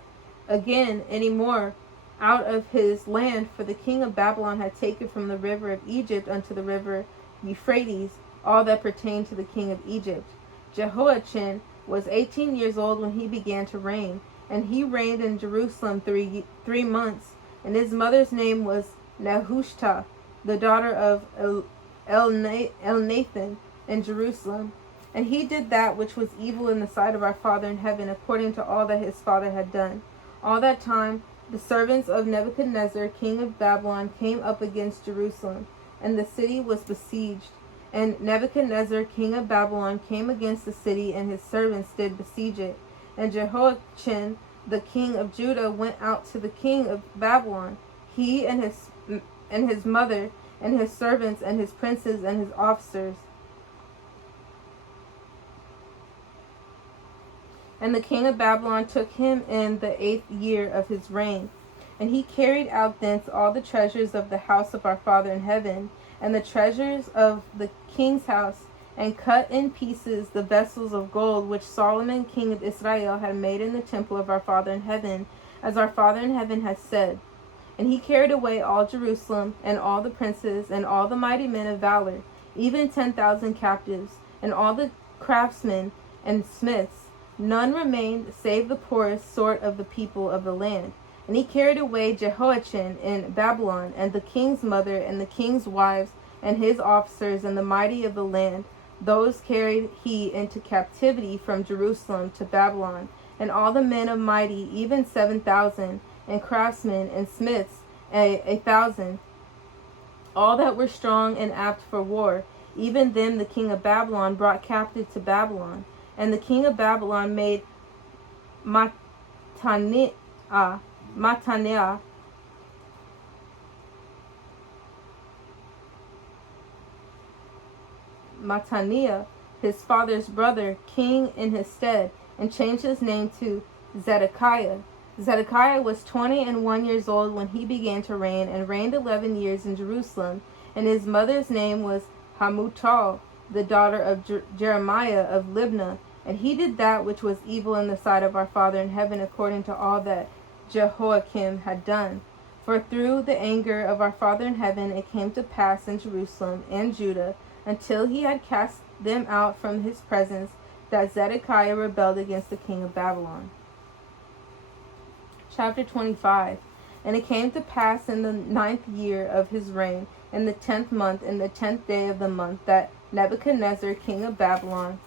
again any more out of his land, for the king of Babylon had taken from the river of Egypt unto the river Euphrates all that pertained to the king of Egypt. Jehoiachin was 18 years old when he began to reign, and he reigned in Jerusalem 3 months. And his mother's name was Nehushta, the daughter of Elnathan in Jerusalem. And he did that which was evil in the sight of our Father in heaven, according to all that his father had done. All that time the servants of Nebuchadnezzar, king of Babylon, came up against Jerusalem, and the city was besieged. And Nebuchadnezzar, king of Babylon, came against the city, and his servants did besiege it. And Jehoiachin, the king of Judah, went out to the king of Babylon, he and his mother, and his servants, and his princes, and his officers. And the king of Babylon took him in the 8th year of his reign. And he carried out thence all the treasures of the house of our Father in heaven, and the treasures of the king's house, and cut in pieces the vessels of gold which Solomon king of Israel had made in the temple of our Father in heaven, as our Father in heaven has said. And he carried away all Jerusalem, and all the princes, and all the mighty men of valor, even 10,000 captives, and all the craftsmen and smiths. None remained save the poorest sort of the people of the land. And he carried away Jehoiachin in Babylon, and the king's mother, and the king's wives, and his officers, and the mighty of the land. Those carried he into captivity from Jerusalem to Babylon, and all the men of mighty, even 7,000, and craftsmen and smiths 1,000, all that were strong and apt for war. Even them the king of Babylon brought captive to Babylon. And the king of Babylon made Mattaniah Mattaniah, his father's brother, king in his stead, and changed his name to Zedekiah. Zedekiah was 21 years old when he began to reign, and reigned 11 years in Jerusalem. And his mother's name was Hamutal, the daughter of Jeremiah of Libnah. And he did that which was evil in the sight of our Father in heaven, according to all that Jehoiakim had done. For through the anger of our Father in heaven it came to pass in Jerusalem and Judah, until he had cast them out from his presence, that Zedekiah rebelled against the king of Babylon. Chapter 25. And it came to pass in the 9th year of his reign, in the 10th month, in the 10th day of the month, that Nebuchadnezzar king of Babylon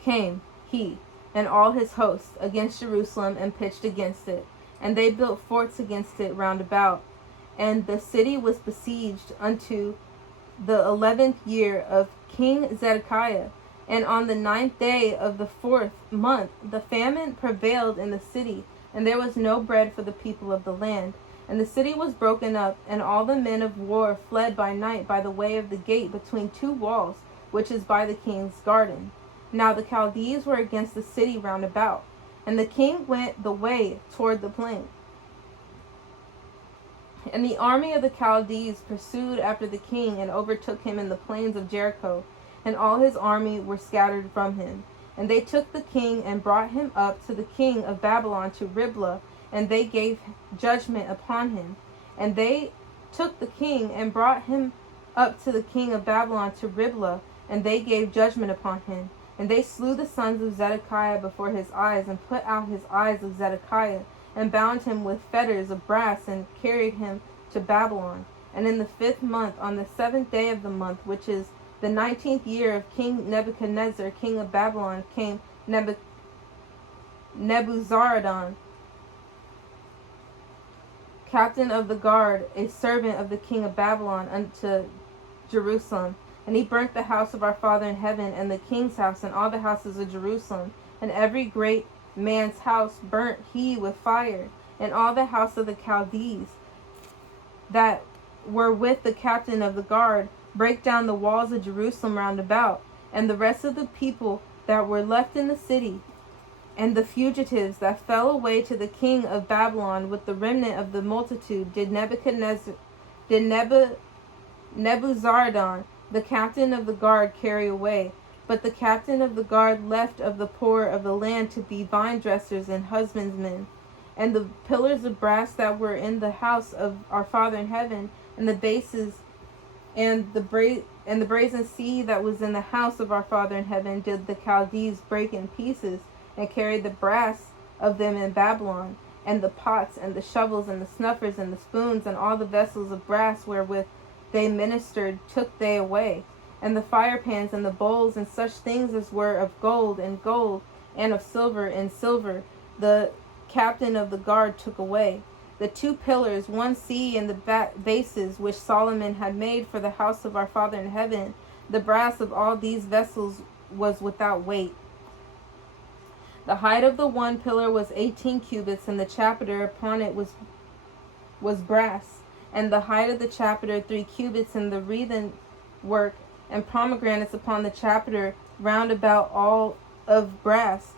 came, he and all his hosts, against Jerusalem, and pitched against it. And they built forts against it round about. And the city was besieged unto the 11th year of King Zedekiah. And on the 9th day of the 4th month, the famine prevailed in the city, and there was no bread for the people of the land. And the city was broken up, and all the men of war fled by night by the way of the gate between two walls, which is by the king's garden. Now the Chaldees were against the city round about, and the king went the way toward the plain. And the army of the Chaldees pursued after the king, and overtook him in the plains of Jericho, and all his army were scattered from him. And they took the king, and brought him up to the king of Babylon to Riblah, and they gave judgment upon him. And they took the king, and brought him up to the king of Babylon to Riblah, and they gave judgment upon him. And they slew the sons of Zedekiah before his eyes, and put out his eyes of Zedekiah, and bound him with fetters of brass, and carried him to Babylon. And in the 5th month, on the 7th day of the month, which is the 19th year of King Nebuchadnezzar, king of Babylon, came Nebuzaradan, captain of the guard, a servant of the king of Babylon, unto Jerusalem. And he burnt the house of our Father in heaven, and the king's house, and all the houses of Jerusalem, and every great man's house burnt he with fire, and all the house of the Chaldees that were with the captain of the guard brake down the walls of Jerusalem round about. And the rest of the people that were left in the city, and the fugitives that fell away to the king of Babylon with the remnant of the multitude, did Nebuzaradan, the captain of the guard, carry away. But the captain of the guard left of the poor of the land to be vine dressers and husbandmen. And the pillars of brass that were in the house of our Father in heaven, and the bases, and the brazen sea that was in the house of our Father in heaven, did the Chaldees break in pieces, and carried the brass of them in Babylon. And the pots, and the shovels, and the snuffers, and the spoons, and all the vessels of brass wherewith they ministered, took they away. And the fire pans, and the bowls, and such things as were of gold, and of silver, the captain of the guard took away. The 2 pillars, 1 sea, and the bases which Solomon had made for the house of our Father in heaven, the brass of all these vessels was without weight. The height of the 1 pillar was 18 cubits, and the chapiter upon it was brass, and the height of the chapiter 3 cubits, and the wreathen work and pomegranates upon the chapiter round about all of brass.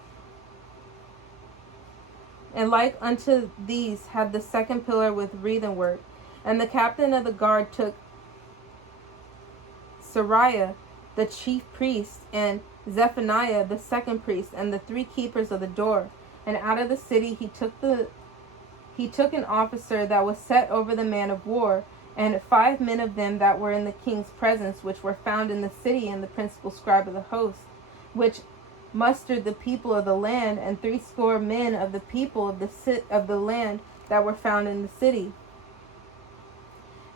And like unto these had the 2nd pillar with wreathen work. And the captain of the guard took Sariah the chief priest, and Zephaniah the 2nd priest, and the 3 keepers of the door. And out of the city he took an officer that was set over the man of war, and 5 men of them that were in the king's presence, which were found in the city, and the principal scribe of the host, which mustered the people of the land, and 60 men of the people of the land that were found in the city.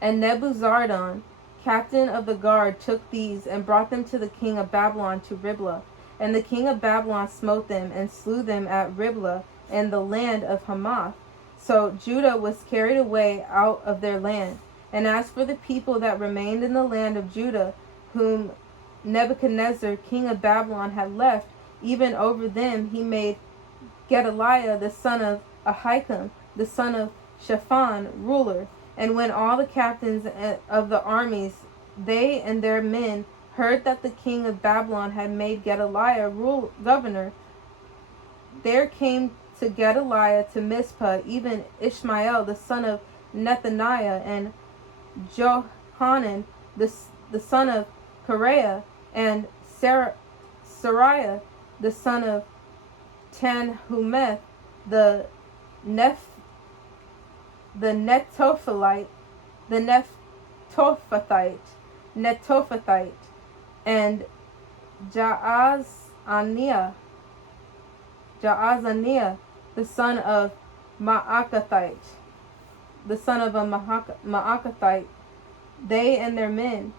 And Nebuzaradan, captain of the guard, took these, and brought them to the king of Babylon to Riblah. And the king of Babylon smote them, and slew them at Riblah, in the land of Hamath. So Judah was carried away out of their land. And as for the people that remained in the land of Judah, whom Nebuchadnezzar king of Babylon had left, even over them he made Gedaliah the son of Ahikam, the son of Shaphan, ruler. And when all the captains of the armies, they and their men, heard that the king of Babylon had made Gedaliah governor, there came to Gedaliah to Mizpah even Ishmael the son of Nethaniah, and Johanan the son of Kareah, and Sariah the son of Tanhumeth, the Netophathite, and Jaazaniah, the son of Maakathite, they and their men.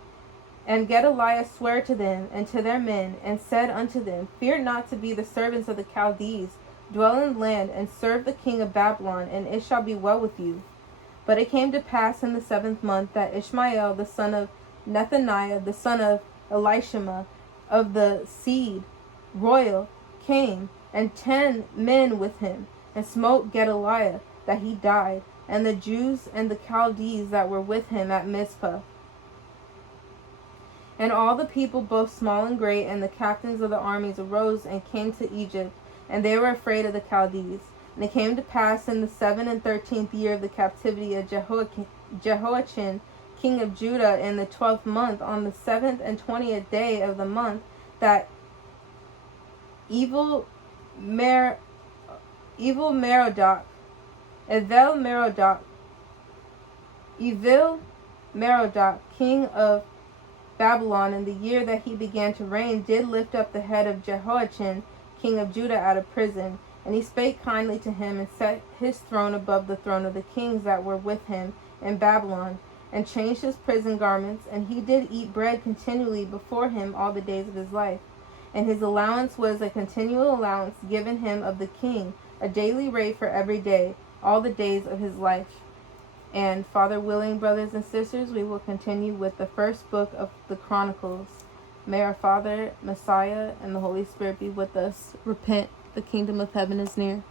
And Gedaliah sware to them and to their men, and said unto them, Fear not to be the servants of the Chaldees. Dwell in the land, and serve the king of Babylon, and it shall be well with you. But it came to pass in the 7th month that Ishmael the son of Nethaniah, the son of Elishama, of the seed royal, came, and 10 men with him, and smote Gedaliah, that he died, and the Jews and the Chaldees that were with him at Mizpah. And all the people, both small and great, and the captains of the armies arose and came to Egypt, and they were afraid of the Chaldees. And it came to pass in the 7th and 13th year of the captivity of Jehoiachin, king of Judah, in the 12th month, on the 7th and 20th day of the month, that Evil-Merodach, king of Babylon, in the year that he began to reign, did lift up the head of Jehoiachin, king of Judah, out of prison. And he spake kindly to him, and set his throne above the throne of the kings that were with him in Babylon, and changed his prison garments. And he did eat bread continually before him all the days of his life. And his allowance was a continual allowance given him of the king, a daily rate for every day, all the days of his life. And Father willing, brothers and sisters, we will continue with the first book of the Chronicles. May our Father, Messiah, and the Holy Spirit be with us. Repent, the kingdom of heaven is near.